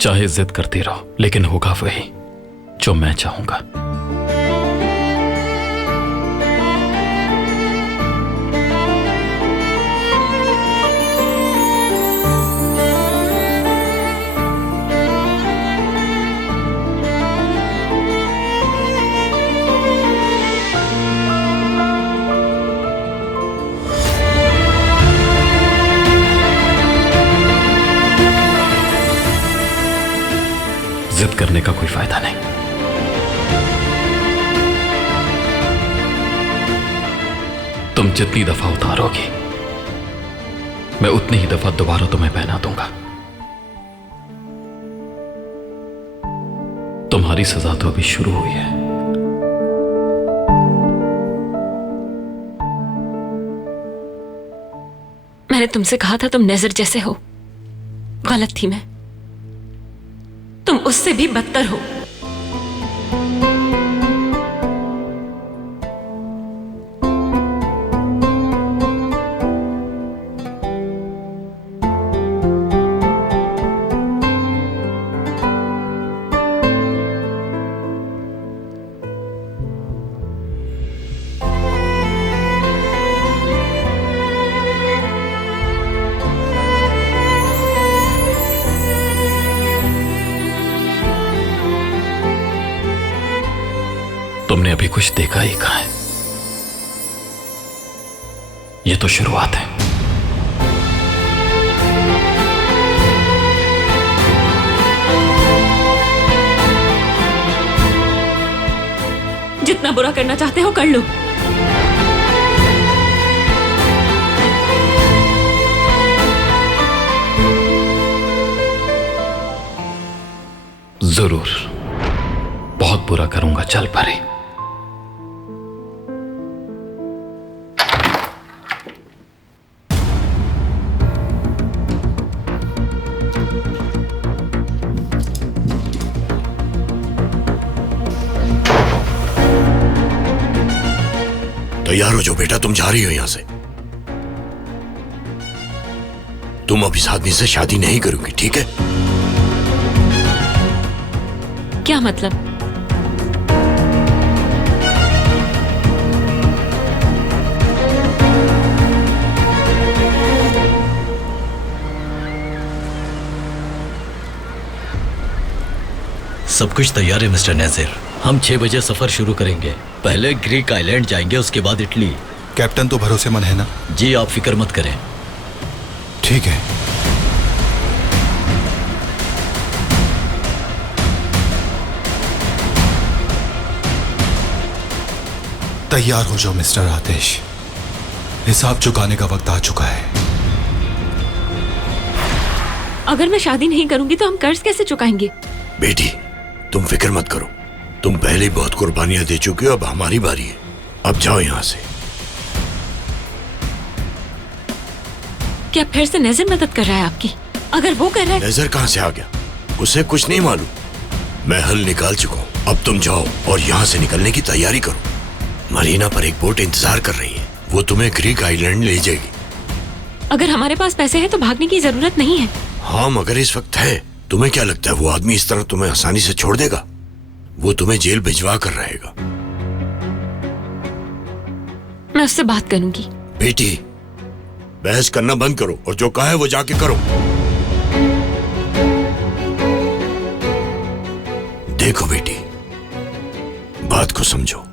चाहे जिद करती रहो, लेकिन होगा वही जो मैं चाहूंगा। जिद करने का कोई फायदा नहीं। तुम जितनी दफा उतारोगी मैं उतनी ही दफा दोबारा तुम्हें पहना दूंगा। तुम्हारी सजा तो अभी शुरू हुई है। मैंने तुमसे कहा था तुम नजर जैसे हो। गलत थी मैं। तुम उससे भी बदतर हो। तुमने अभी कुछ देखा ही कहा है। ये तो शुरुआत है। जितना बुरा करना चाहते हो कर लो। जरूर बहुत बुरा करूंगा, चल पड़े। तैयार हो जाओ बेटा, तुम जा रही हो यहां से। तुम अब इस आदमी से शादी नहीं करोगी, ठीक है? क्या मतलब? सब कुछ तैयार है मिस्टर नजीर। हम 6 बजे सफर शुरू करेंगे। पहले ग्रीक आइलैंड जाएंगे, उसके बाद इटली। कैप्टन तो भरोसेमंद है ना? जी आप फिक्र मत करें। ठीक है। तैयार हो जाओ मिस्टर आतिश, हिसाब चुकाने का वक्त आ चुका है। अगर मैं शादी नहीं करूंगी तो हम कर्ज कैसे चुकाएंगे? बेटी तुम फिक्र मत करो, तुम पहले ही बहुत कुर्बानियां दे चुकी हो, अब हमारी बारी है। अब जाओ यहां से। क्या फिर से नजर मदद कर रहा है आपकी? अगर वो कर रहा है। नजर कहां से आ गया? उसे कुछ नहीं मालूम। मैं हल निकाल चुका हूं। अब तुम जाओ और यहां से निकलने की तैयारी करो। मरीना पर एक बोट इंतजार कर रही है, वो तुम्हें ग्रीक आइलैंड ले जाएगी। अगर हमारे पास पैसे हैं तो भागने की जरूरत नहीं है। हाँ मगर इस वक्त है। तुम्हें क्या लगता है वो आदमी इस तरह तुम्हें आसानी से छोड़ देगा? वो तुम्हें जेल भिजवा कर रहेगा। मैं उससे बात करूंगी। बेटी बहस करना बंद करो और जो कहा है वो जाके करो। देखो बेटी, बात को समझो।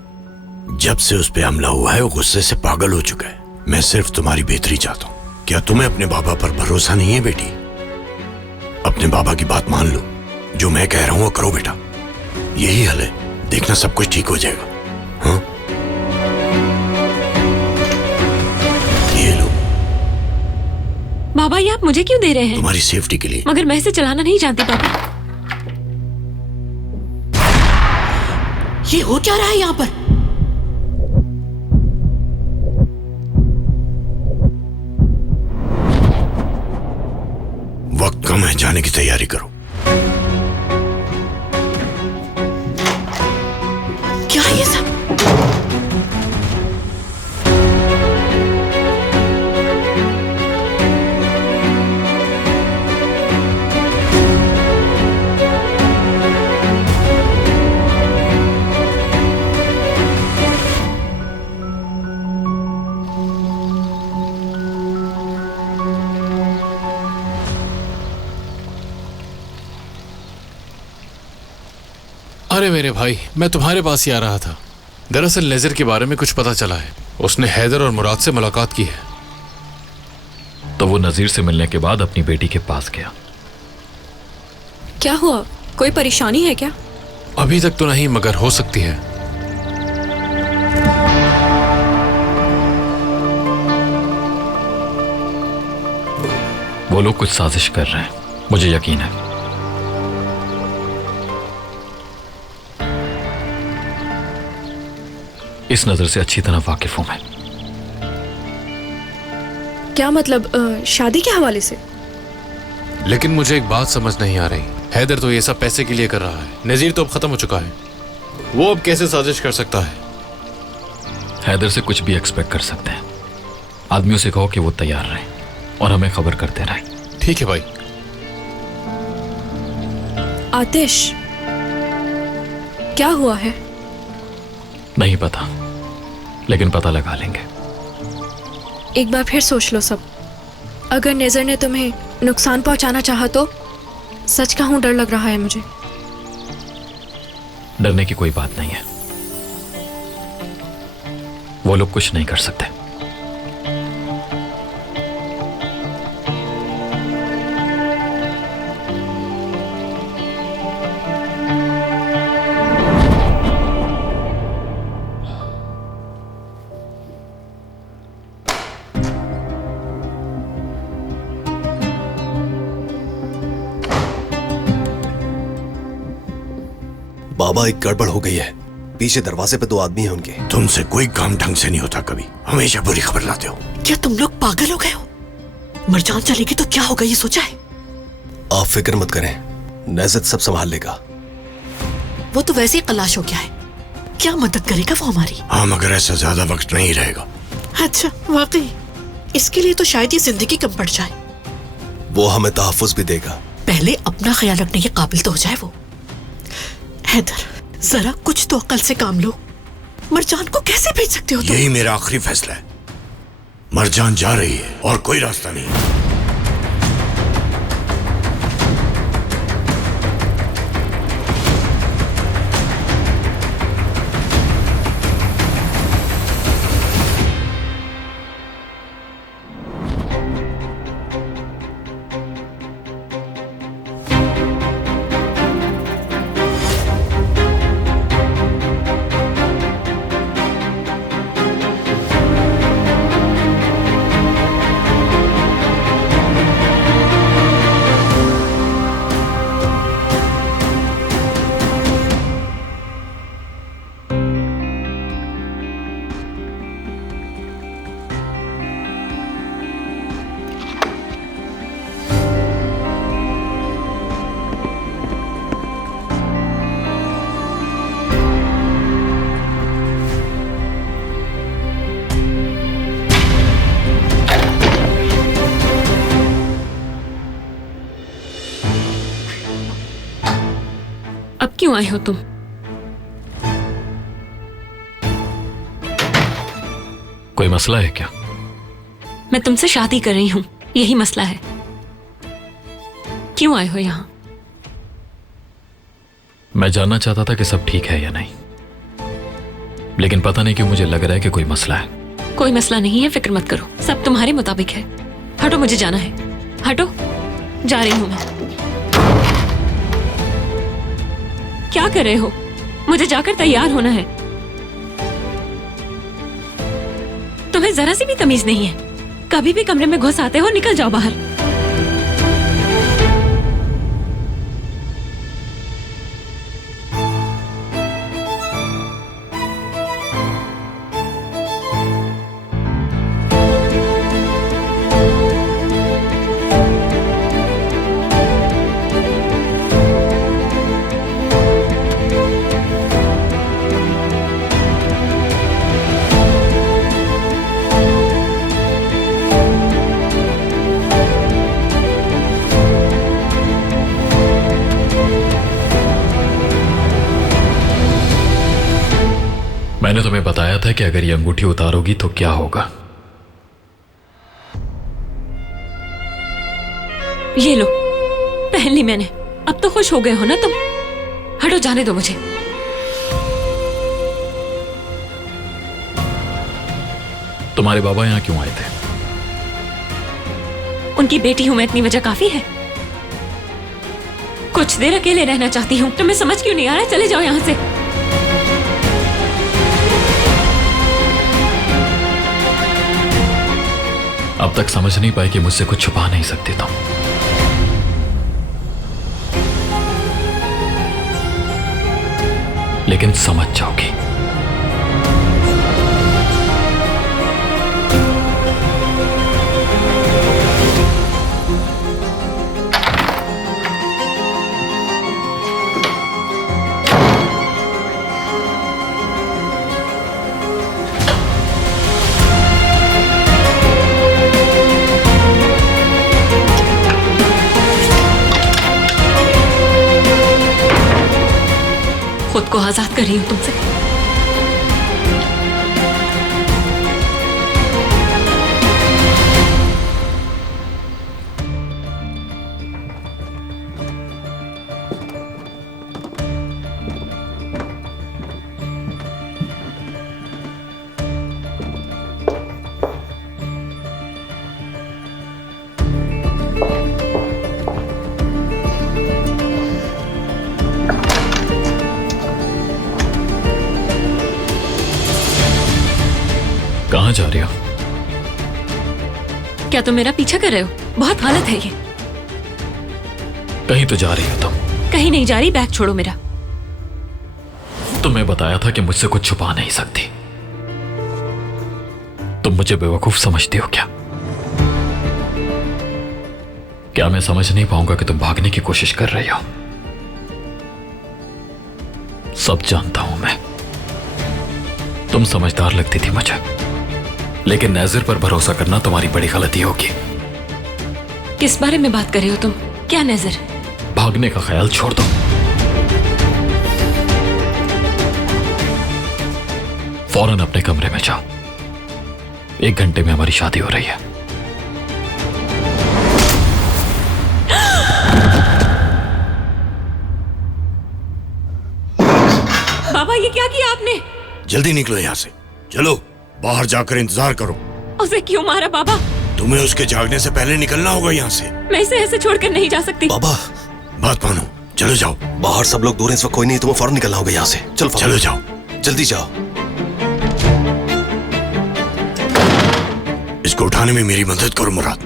जब से उस पे हमला हुआ है वो गुस्से से पागल हो चुका है। मैं सिर्फ तुम्हारी बेहतरी चाहता हूं। क्या तुम्हें अपने बाबा पर भरोसा नहीं है बेटी? अपने बाबा की बात मान लो। जो मैं कह रहा हूं वो करो बेटा। यही हल है, देखना सब कुछ ठीक हो जाएगा। हाँ ये लो। बाबा ये आप मुझे क्यों दे रहे हैं? तुम्हारी सेफ्टी के लिए। मगर मैं इसे चलाना नहीं जानती पापा। ये हो क्या रहा है यहाँ पर? वक्त कम है, जाने की तैयारी करो। क्या है ये सब? अरे मेरे भाई, मैं तुम्हारे पास ही आ रहा था। दरअसल नज़र के बारे में कुछ पता चला है। उसने हैदर और मुराद से मुलाकात की है। तो वो नजीर से मिलने के बाद अपनी बेटी के पास गया। क्या हुआ? कोई परेशानी है क्या? अभी तक तो नहीं, मगर हो सकती है। वो लोग कुछ साजिश कर रहे हैं, मुझे यकीन है। इस नजर से अच्छी तरह वाकिफ हूं मैं। क्या मतलब शादी के हवाले से? लेकिन मुझे एक बात समझ नहीं आ रही। हैदर तो ये सब पैसे के लिए कर रहा है, नजीर तो अब खत्म हो चुका है, वो अब कैसे साजिश कर सकता है? हैदर से कुछ भी एक्सपेक्ट कर सकते हैं। आदमियों से कहो कि वो तैयार रहे और हमें खबर करते रहे। ठीक है भाई। आतिश, क्या हुआ है? नहीं पता, लेकिन पता लगा लेंगे। एक बार फिर सोच लो सब। अगर नेजर ने तुम्हें नुकसान पहुंचाना चाहा तो? सच कहूं डर लग रहा है मुझे। डरने की कोई बात नहीं है, वो लोग कुछ नहीं कर सकते। बाबा, एक गड़बड़ हो गई है। पीछे दरवाजे पे 2 आदमी हैं उनके। तुमसे कोई काम ढंग से नहीं होता कभी, हमेशा बुरी खबर लाते हो। क्या तुम लोग पागल हो गए हो? मरजान चलेगी तो क्या होगा ये सोचा है? आप फिक्र मत करें, नेज़त सब संभाल लेगा। वो तो वैसे ही खलाश हो गया है, क्या मदद करेगा वो हमारी? हाँ, मगर ऐसा ज्यादा वक्त नहीं रहेगा। अच्छा, वाकई इसके लिए तो शायद ये जिंदगी कम पड़ जाए। वो हमें तहफ़्फ़ुज़ भी देगा। पहले अपना ख्याल रखने के काबिल तो हो जाए वो। हैदर, जरा कुछ तो अकल से काम लो। मरजान को कैसे भेज सकते हो तुम? यही मेरा आखिरी फैसला है। मरजान जा रही है और कोई रास्ता नहीं। अब क्यों आए हो तुम? कोई मसला है क्या? मैं तुमसे शादी कर रही हूं, यही मसला है। क्यों आए हो यहां? मैं जानना चाहता था कि सब ठीक है या नहीं, लेकिन पता नहीं क्यों मुझे लग रहा है कि कोई मसला है। कोई मसला नहीं है, फिक्र मत करो, सब तुम्हारे मुताबिक है। हटो, मुझे जाना है। हटो, जा रही हूं मैं। क्या कर रहे हो? मुझे जाकर तैयार होना है। तुम्हें जरा सी भी तमीज नहीं है। कभी भी कमरे में घुस आते हो, निकल जाओ बाहर। मैंने तुम्हें बताया था कि अगर ये अंगूठी उतारोगी तो क्या होगा। ये लो, पहन ली मैंने। अब तो खुश हो गए हो ना तुम? हटो, जाने दो मुझे। तुम्हारे बाबा यहां क्यों आए थे? उनकी बेटी हूं मैं, इतनी वजह काफी है। कुछ देर अकेले रहना चाहती हूँ। तुम्हें समझ क्यों नहीं आ रहा? चले जाओ यहां से। अब तक समझ नहीं पाए कि मुझसे कुछ छुपा नहीं सकते तुम। लेकिन समझ जाओगी। खुद को आजाद कर रही हूं तुमसे। कहां जा रही हो? क्या तुम मेरा पीछा कर रहे हो? बहुत गलत है ये। कहीं तो जा रही हो तुम। कहीं नहीं जा रही, बैग छोड़ो मेरा। तुम्हें बताया था कि मुझसे कुछ छुपा नहीं सकती। तुम मुझे बेवकूफ समझती हो क्या? क्या मैं समझ नहीं पाऊंगा कि तुम भागने की कोशिश कर रही हो? सब जानता हूं मैं। तुम समझदार लगती थी मुझे, लेकिन नाजिर पर भरोसा करना तुम्हारी बड़ी गलती होगी। किस बारे में बात कर रहे हो तुम? क्या नजर? भागने का ख्याल छोड़ दो। फौरन अपने कमरे में जाओ। 1 घंटे में हमारी शादी हो रही है। बाबा, ये क्या किया आपने? जल्दी निकलो यहाँ से। चलो बाहर जाकर इंतजार करो। उसे क्यों मारा बाबा? तुम्हें उसके जागने से पहले निकलना होगा यहाँ से। मैं इसे ऐसे छोड़कर नहीं जा सकती। बाबा, बात मानो, चलो जाओ। बाहर सब लोग दूर हैं, इस वक्त कोई नहीं, तुम्हें फौरन निकलना होगा यहाँ से। चलो जाओ, जल्दी जाओ। इसको उठाने में मेरी मदद करो मुराद।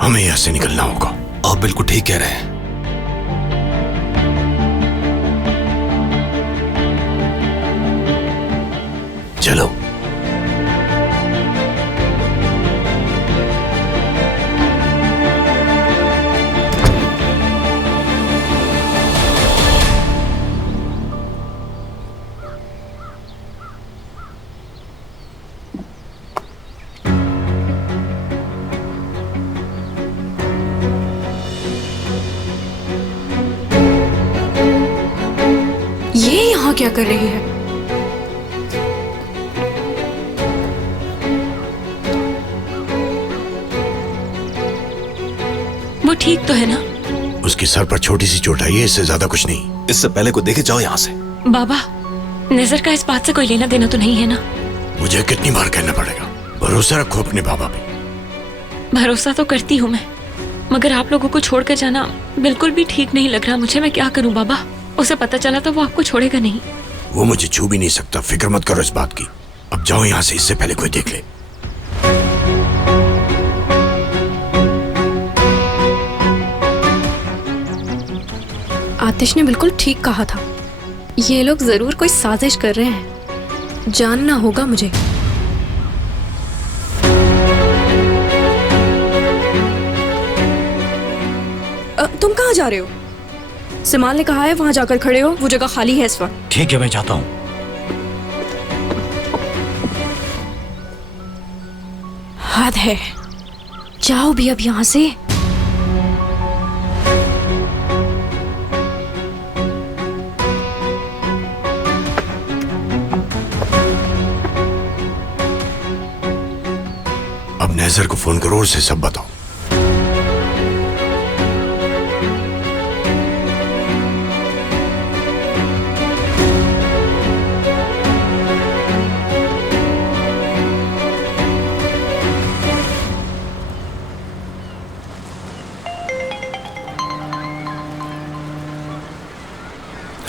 हमें यहाँ से निकलना होगा। आप बिल्कुल ठीक कह रहे हैं। चलो। ये यहाँ क्या कर रही है? वो ठीक तो है ना? उसकी सर पर छोटी सी चोट आई है, इससे ज्यादा कुछ नहीं। इससे पहले को देखे जाओ यहाँ से। बाबा, नजर का इस बात से कोई लेना देना तो नहीं है ना? मुझे कितनी बार कहना पड़ेगा? भरोसा रखो अपने बाबा पे। भरोसा तो करती हूँ मैं, मगर आप लोगों को छोड़कर जाना बिल्कुल भी ठीक नहीं लग रहा मुझे। मैं क्या करूँ बाबा? उसे पता चला तो वो आपको छोड़ेगा नहीं। वो मुझे छू भी नहीं सकता, फिक्र मत करो इस बात की। अब जाओ यहाँ से, इससे पहले कोई देख ले। आतिश ने बिल्कुल ठीक कहा था। ये लोग जरूर कोई साजिश कर रहे हैं। जानना होगा मुझे। तुम कहाँ जा रहे हो? सिमाल ने कहा है वहां जाकर खड़े हो, वो जगह खाली है इस वक्त। ठीक है, मैं जाता हूँ। हद है, जाओ भी अब यहाँ से। नेजर को फोन करो और उसे सब बताओ।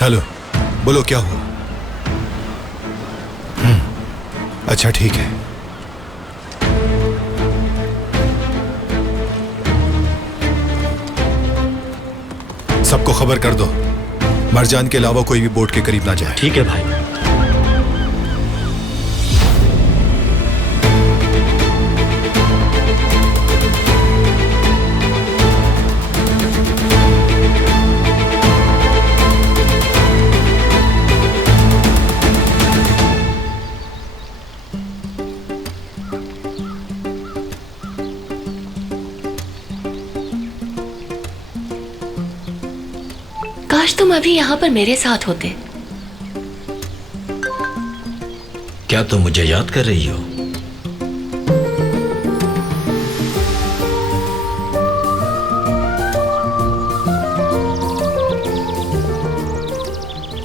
हेलो, बोलो क्या हुआ? अच्छा ठीक है। सबको खबर कर दो, मरजान के अलावा कोई भी बोट के करीब ना जाए। ठीक है भाई। काश तुम अभी यहाँ पर मेरे साथ होते। क्या तुम मुझे याद कर रही हो?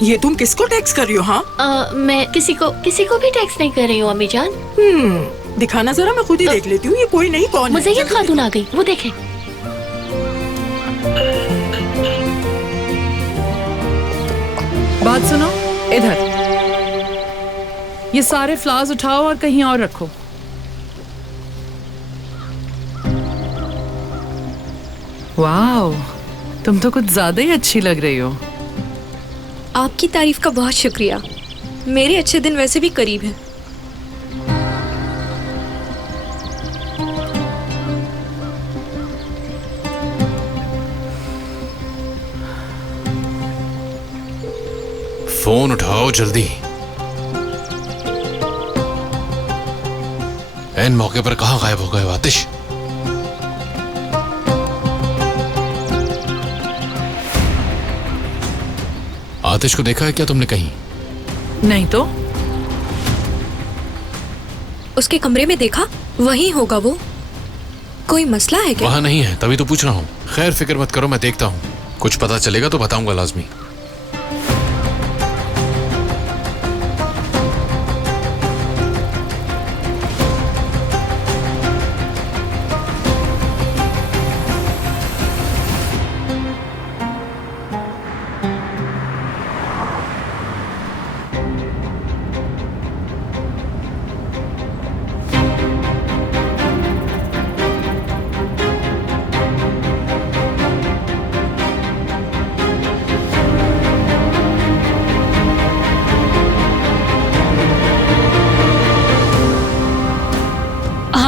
ये तुम किसको टेक्स्ट कर रही हो? हाँ मैं किसी को भी टेक्स्ट नहीं कर रही हूँ अम्मी जान। दिखाना जरा, मैं खुद ही देख लेती हूँ। ये कोई नहीं, कौन है? मुझे खातून आ गई, वो देखें। बात सुनो, इधर ये सारे फ्लावर्स उठाओ और कहीं और रखो। वाओ, तुम तो कुछ ज्यादा ही अच्छी लग रही हो। आपकी तारीफ का बहुत शुक्रिया। मेरे अच्छे दिन वैसे भी करीब हैं। फोन उठाओ जल्दी। ऐन मौके पर कहां गायब हो गए हो आतिश? आतिश को देखा है क्या तुमने कहीं? नहीं तो। उसके कमरे में देखा, वहीं होगा वो। कोई मसला है क्या? वहां नहीं है, तभी तो पूछ रहा हूँ। खैर फिक्र मत करो, मैं देखता हूँ। कुछ पता चलेगा तो बताऊंगा लाजमी।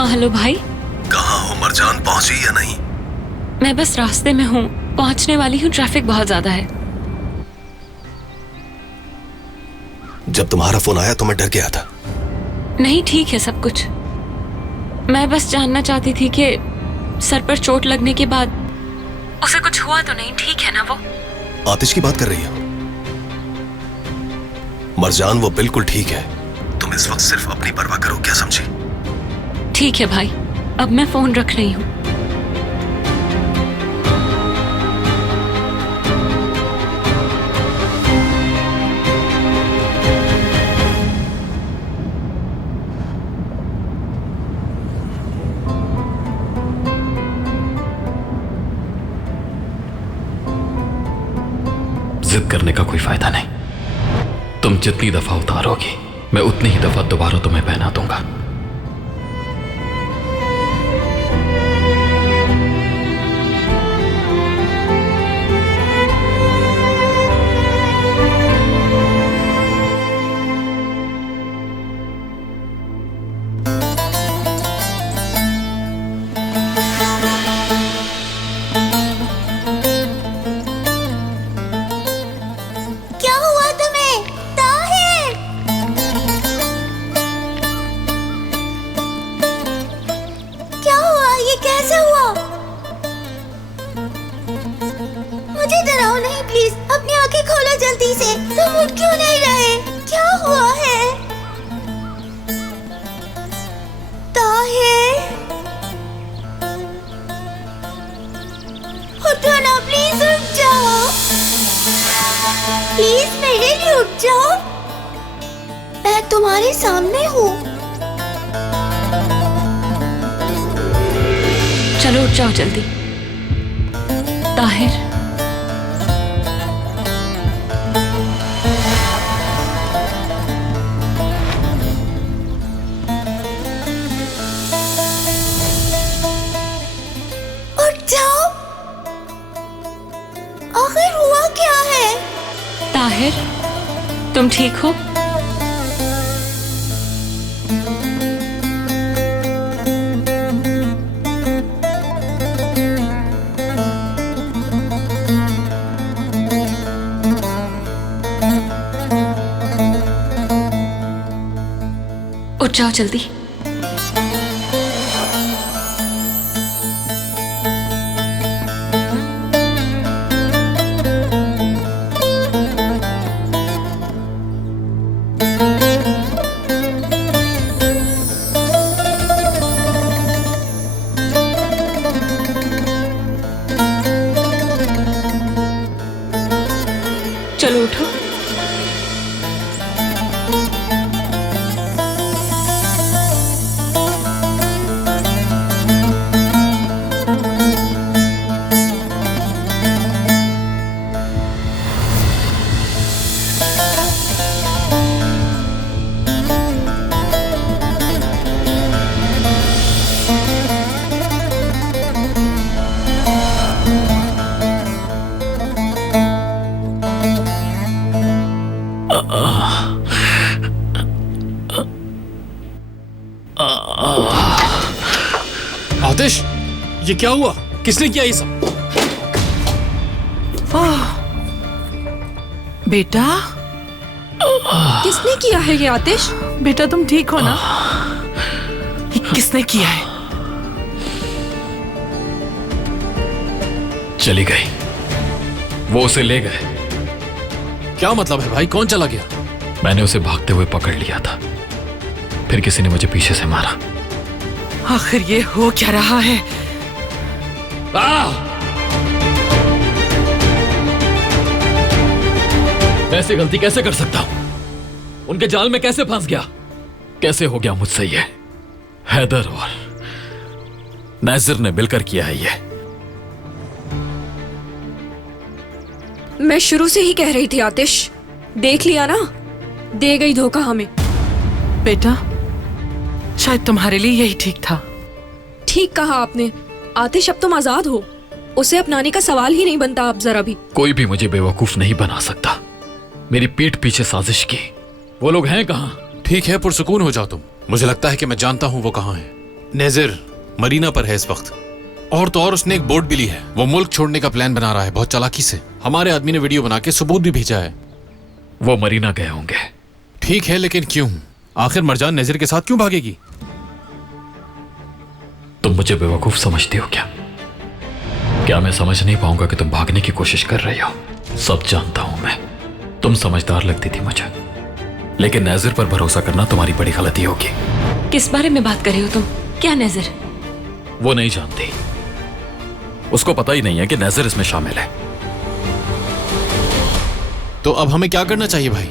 हेलो भाई। कहाँ हो मरजान, पहुंची या नहीं? मैं बस रास्ते में हूँ, पहुँचने वाली हूँ। ट्रैफिक बहुत ज्यादा है। जब तुम्हारा फोन आया तो मैं डर गया था। नहीं ठीक है सब कुछ। मैं बस जानना चाहती थी कि सर पर चोट लगने के बाद उसे कुछ हुआ तो नहीं? ठीक है ना वो? आतिश की बात कर रही हो? मरजान वो बिल्कुल ठीक है। तुम इस वक्त सिर्फ अपनी परवाह करो, क्या समझी? ठीक है भाई, अब मैं फोन रख रही हूँ। जिद करने का कोई फायदा नहीं। तुम जितनी दफा उतारोगी, मैं उतनी ही दफा दोबारा तुम्हें पहना दूंगा। जाओ, मैं तुम्हारे सामने हूँ। चलो उठ जाओ जल्दी। ताहिर, उठ जाओ, आखिर हुआ क्या है? ताहिर, तुम ठीक हो? उठ जाओ जल्दी। चलो उठो। आतिश, ये क्या हुआ? किसने किया ये सब? बेटा, किसने किया है ये आतिश? बेटा तुम ठीक हो ना? ये किसने किया है? चली गई, वो उसे ले गए। क्या मतलब है भाई? कौन चला गया? मैंने उसे भागते हुए पकड़ लिया था, फिर किसी ने मुझे पीछे से मारा। आखिर ये हो क्या रहा है? मैं ऐसी गलती कैसे कर सकता हूं? उनके जाल में कैसे फंस गया? कैसे हो गया मुझसे ये? हैदर और नाजिर ने मिलकर किया है ये। मैं शुरू से ही कह रही थी आतिश, देख लिया ना, दे गई धोखा हमें। बेटा, शायद तुम्हारे लिए यही ठीक था। ठीक कहा आपने आतिश, अब तुम आजाद हो, उसे अपनाने का सवाल ही नहीं बनता अब जरा भी। कोई भी मुझे बेवकूफ नहीं बना सकता। मेरी पीठ पीछे साजिश की। वो लोग हैं कहाँ? ठीक है, पुरसुकून हो जाओ तुम। मुझे लगता है कि मैं जानता हूँ वो कहाँ है। नेजिर मरीना पर है इस वक्त, और तो और उसने एक बोट भी ली है। वो मुल्क छोड़ने का प्लान बना रहा है बहुत चालाकी से। हमारे आदमी ने वीडियो बना के सबूत भी भेजा है। वो मरीना गए होंगे। ठीक है, लेकिन क्यों? आखिर मरजान नेजिर के साथ क्यों भागेगी? तुम मुझे बेवकूफ समझती हो क्या? क्या मैं समझ नहीं पाऊंगा कि तुम भागने की कोशिश कर रही हो? सब जानता हूं मैं। तुम समझदार लगती थी मुझे, लेकिन नाजिर पर भरोसा करना तुम्हारी बड़ी गलती होगी। किस बारे में बात कर रहे हो तुम? क्या नाजिर? वो नहीं जानती, उसको पता ही नहीं है कि नाजिर इसमें शामिल है। तो अब हमें क्या करना चाहिए भाई?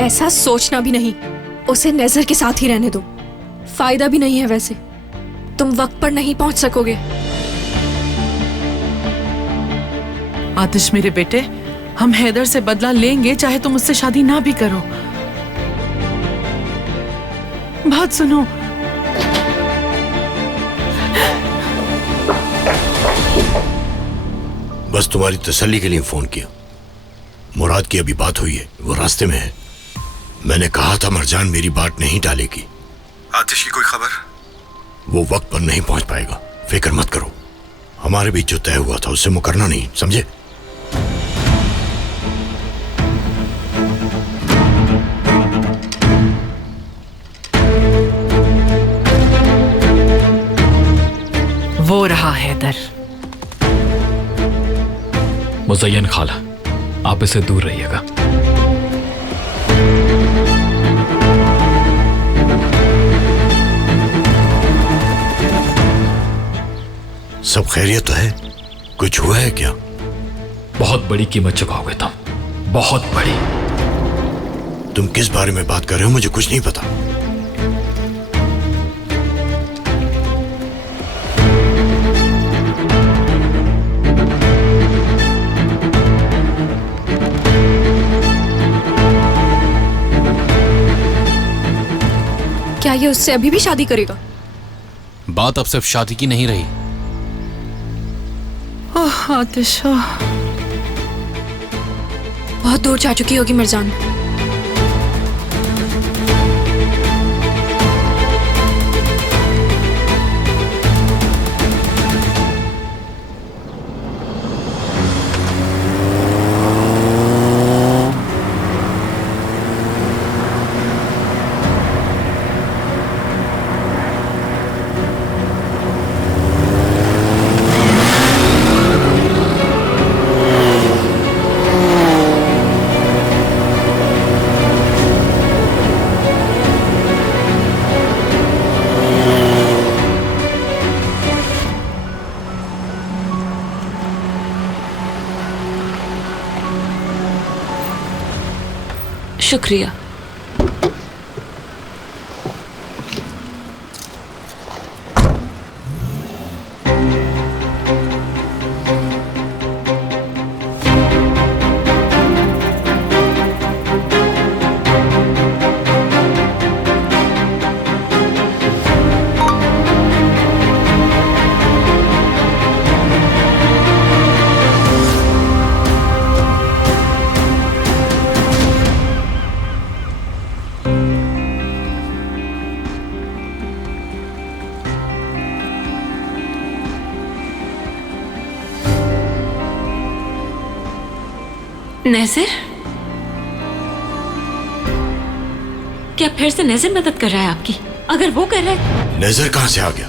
ऐसा सोचना भी नहीं, उसे नेजर के साथ ही रहने दो। फायदा भी नहीं है वैसे, तुम वक्त पर नहीं पहुंच सकोगे। आतिश मेरे बेटे, हम हैदर से बदला लेंगे चाहे तुम उससे शादी ना भी करो। बात सुनो। बस तुम्हारी तसल्ली के लिए फोन किया। मुराद की अभी बात हुई है, वो रास्ते में है। मैंने कहा था मरजान मेरी बात नहीं टालेगी। आतिश की कोई खबर? वो वक्त पर नहीं पहुंच पाएगा, फिक्र मत करो। हमारे बीच जो तय हुआ था उससे मुकरना नहीं, समझे? वो रहा हैदर। मुज़य्यन खाला, आप इससे दूर रहिएगा। सब खैरियत तो है? कुछ हुआ है क्या? बहुत बड़ी कीमत चुकाओगे तुम, बहुत बड़ी। तुम किस बारे में बात कर रहे हो? मुझे कुछ नहीं पता। क्या ये उससे अभी भी शादी करेगा? बात अब सिर्फ शादी की नहीं रही। ओह आतिश, बहुत दूर जा चुकी होगी मिर्जान। शुक्रिया। नज़र, क्या फिर से नज़र मदद कर रहा है आपकी? अगर वो कर रहा है, नजर कहां से आ गया?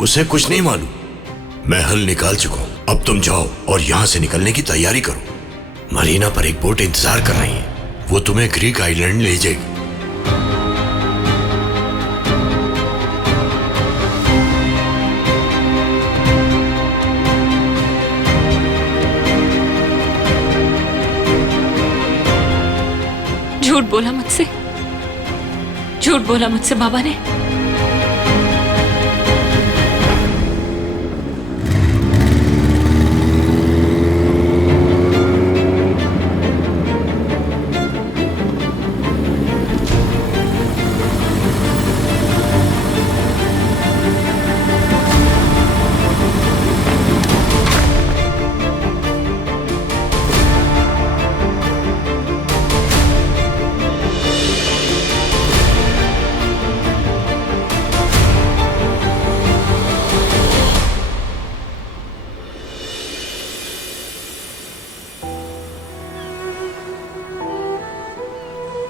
उसे कुछ नहीं मालूम। मैं हल निकाल चुका हूं। अब तुम जाओ और यहां से निकलने की तैयारी करो। मरीना पर एक बोट इंतजार कर रही है, वो तुम्हें ग्रीक आइलैंड ले जाएगी। झूठ बोला मुझसे, झूठ बोला मुझसे बाबा ने।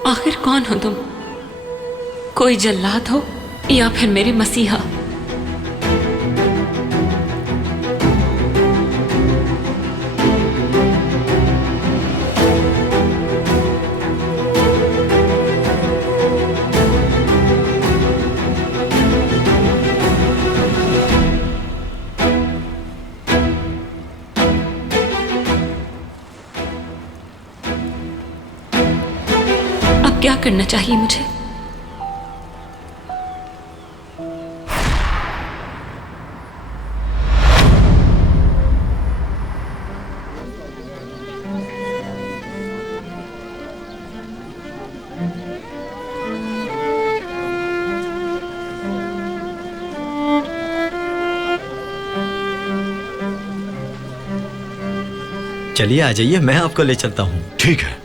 आखिर कौन हो तुम? कोई जल्लाद हो या फिर मेरे मसीहा? क्या करना चाहिए मुझे? चलिए आ जाइए, मैं आपको ले चलता हूँ। ठीक है।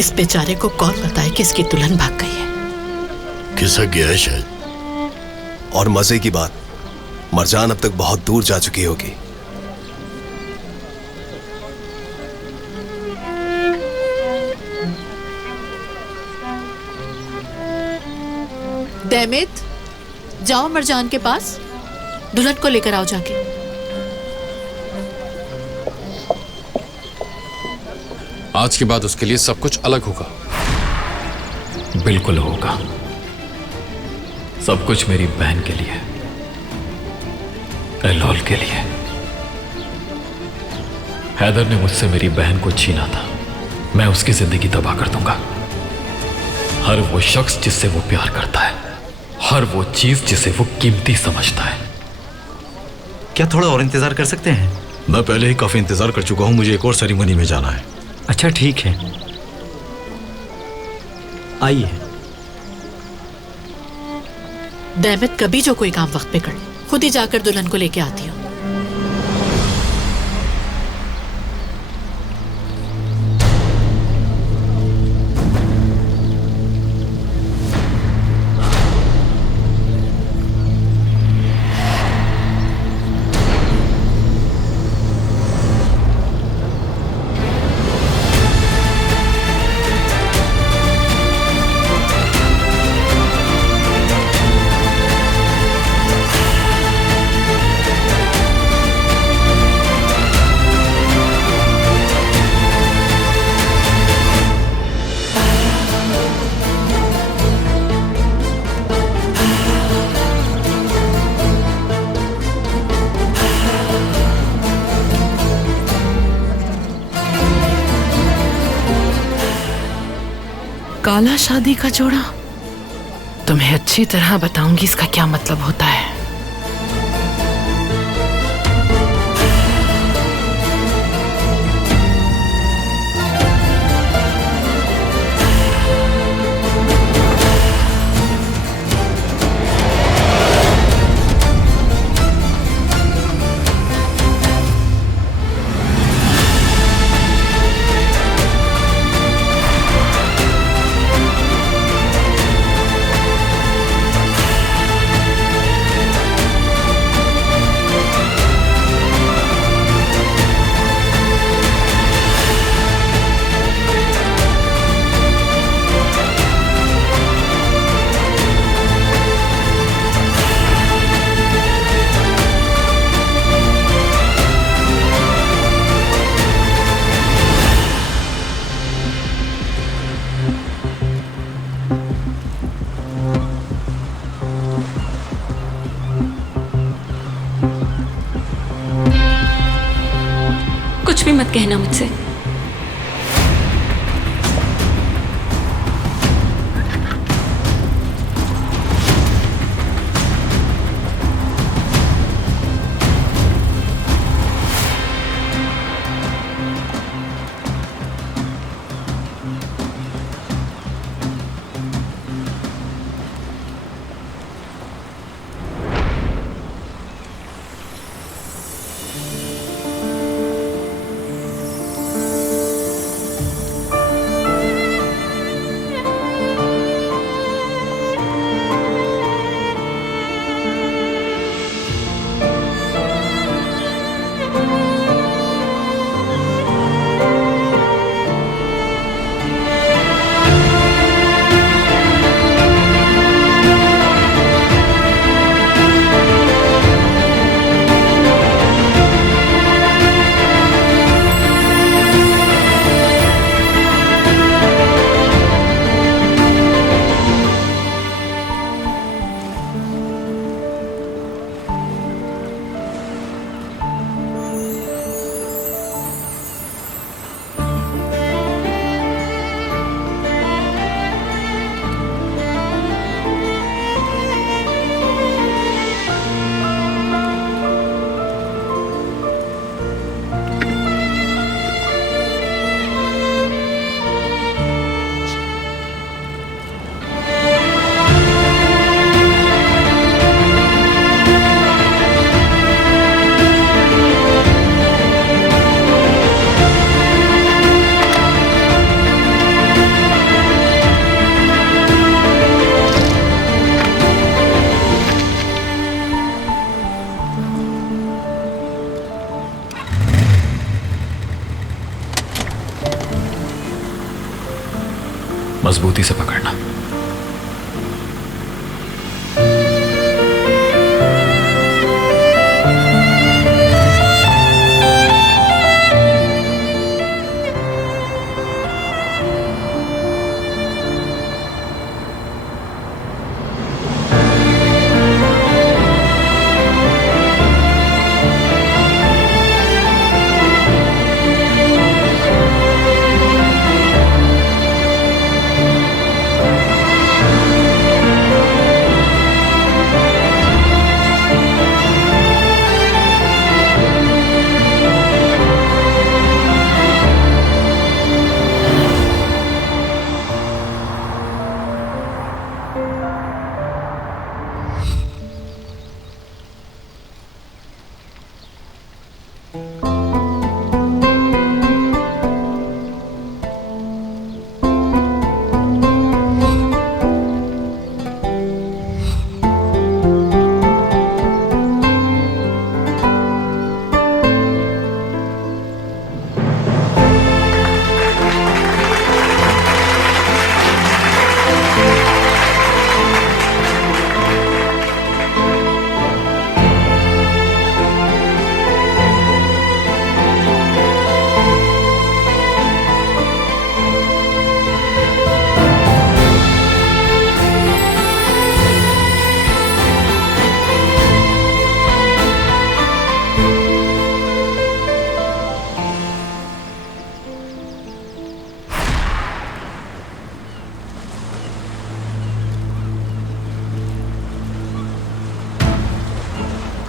इस बेचारे को कौन बताए कि इसकी दुल्हन भाग गई है। खिसक गया है शायद। और मजे की बात, मरजान अब तक बहुत दूर जा चुकी होगी। दैमित, जाओ मरजान के पास, दुल्हन को लेकर आओ जाके। आज के बाद उसके लिए सब कुछ अलग होगा। बिल्कुल होगा। सब कुछ मेरी बहन के लिए, एलोल के लिए। हैदर ने मुझसे मेरी बहन को छीना था, मैं उसकी जिंदगी तबाह कर दूंगा। हर वो शख्स जिससे वो प्यार करता है, हर वो चीज जिसे वो कीमती समझता है। क्या थोड़ा और इंतजार कर सकते हैं? मैं पहले ही काफी इंतजार कर चुका हूं, मुझे एक और सेरेमनी में जाना है। अच्छा ठीक है, आइए। दैमित, कभी जो कोई काम वक्त पे कर, खुद ही जाकर दुल्हन को लेके आती हूँ। काला शादी का जोड़ा, तुम्हें अच्छी तरह बताऊंगी इसका क्या मतलब होता है। कुछ भी मत कहना मुझसे। मजबूती से पकड़ना।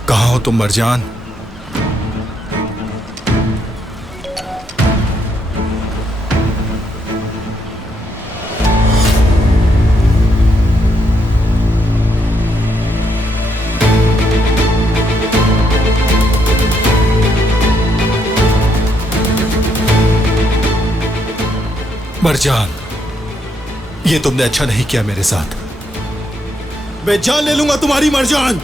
कहाँ हो तुम मरजान? मरजान, ये तुमने अच्छा नहीं किया मेरे साथ। मैं जान ले लूंगा तुम्हारी मरजान।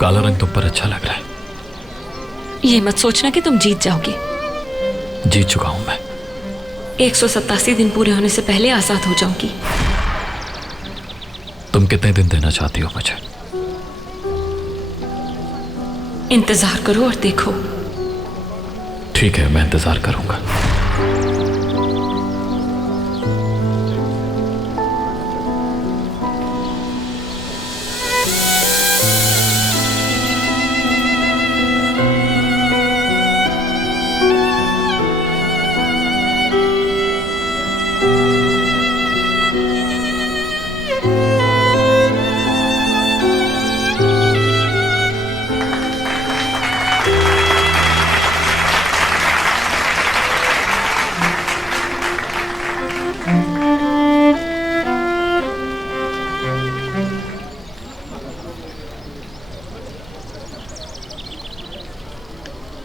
काला रंग तुम पर अच्छा लग रहा है। ये मत सोचना कि तुम जीत जाओगे। जीत चुका हूं मैं। 187 दिन पूरे होने से पहले आजाद हो जाऊंगी। तुम कितने दिन देना चाहती हो मुझे? इंतजार करो और देखो। ठीक है, मैं इंतजार करूंगा।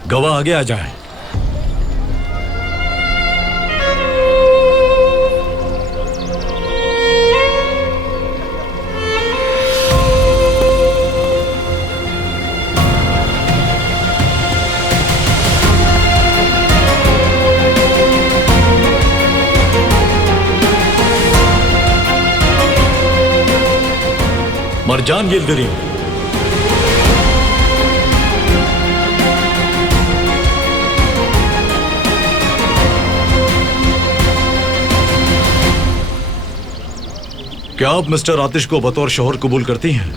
गवाह आगे आ जाए। मरजान यिल्दिरिम, क्या आप मिस्टर आतिश को बतौर शौहर कबूल करती हैं?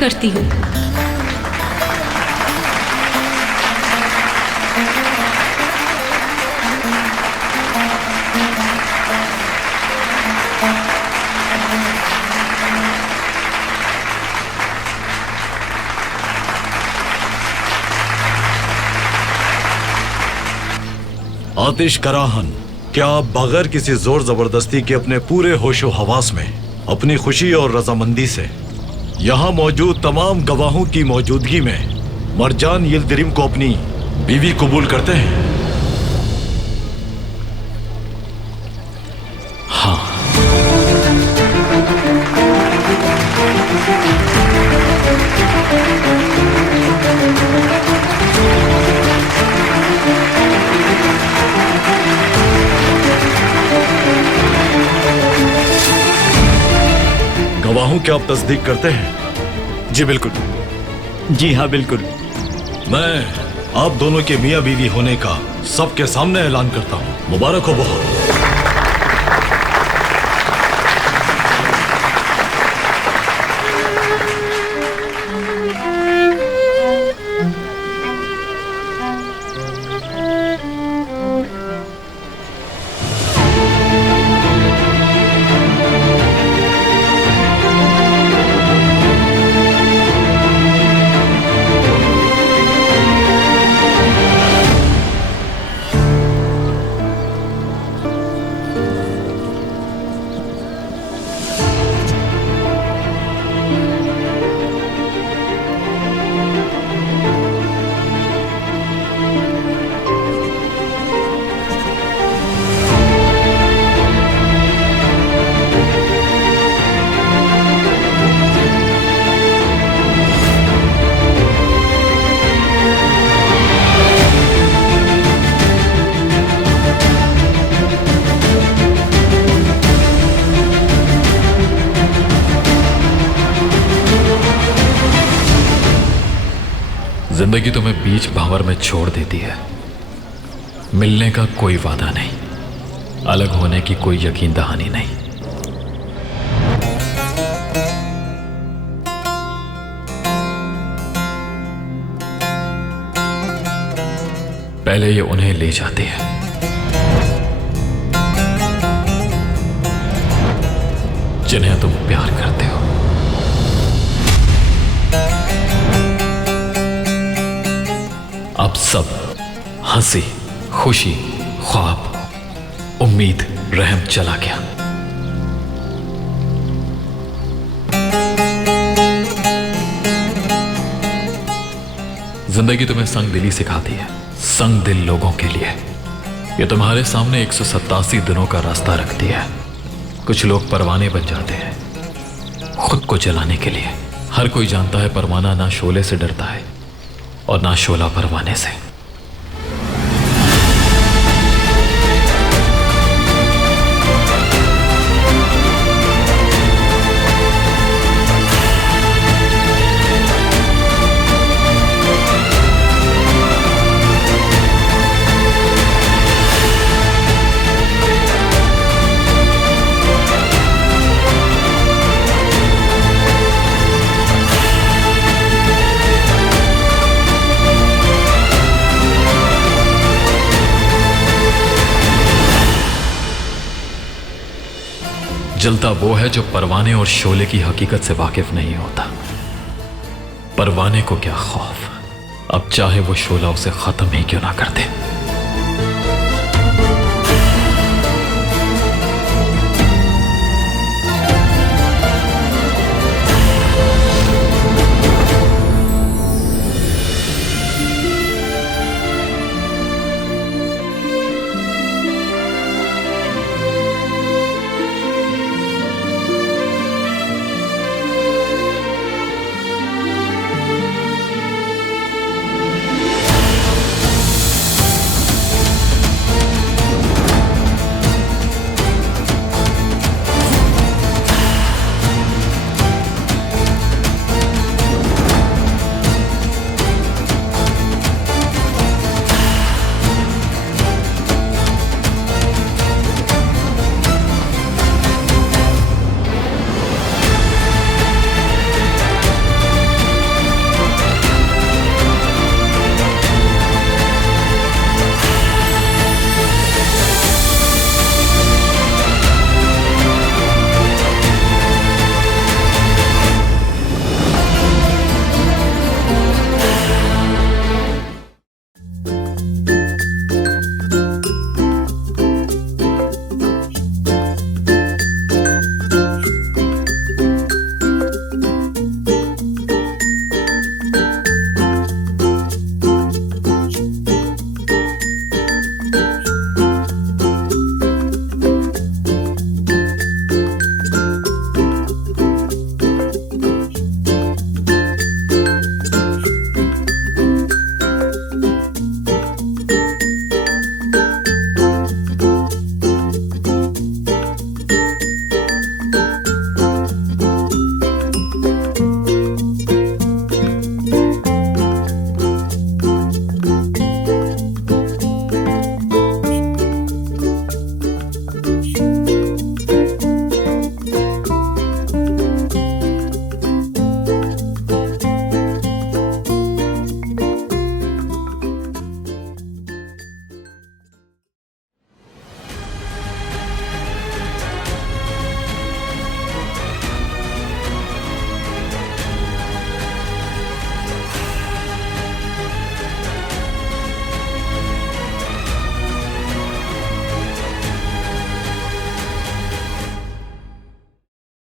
करती हूँ। आतिश कराहन, क्या आप बगैर किसी जोर जबरदस्ती के अपने पूरे होशो हवास में अपनी खुशी और रजामंदी से यहाँ मौजूद तमाम गवाहों की मौजूदगी में मरजान यिल्दिरिम को अपनी बीवी कबूल करते हैं? हाँ। गवाहों क्या आप तस्दीक करते हैं? जी बिल्कुल। जी हाँ बिल्कुल। मैं आप दोनों के मियाँ बीवी होने का सबके सामने ऐलान करता हूँ। मुबारक हो बहुत। जिंदगी तुम्हें बीच भंवर में छोड़ देती है। मिलने का कोई वादा नहीं, अलग होने की कोई यकीन दहानी नहीं। पहले ये उन्हें ले जाती है, जिन्हें तुम प्यार करते हो। अब सब हंसी, खुशी, ख्वाब, उम्मीद, रहम चला गया। जिंदगी तुम्हें संग दिली सिखाती है, संग दिल लोगों के लिए। ये तुम्हारे सामने 187 दिनों का रास्ता रखती है। कुछ लोग परवाने बन जाते हैं खुद को जलाने के लिए। हर कोई जानता है परवाना ना शोले से डरता है और ना शोला परवाने से। जलता वो है जो परवाने और शोले की हकीकत से वाकिफ नहीं होता। परवाने को क्या खौफ, अब चाहे वो शोला उसे खत्म ही क्यों ना कर दे।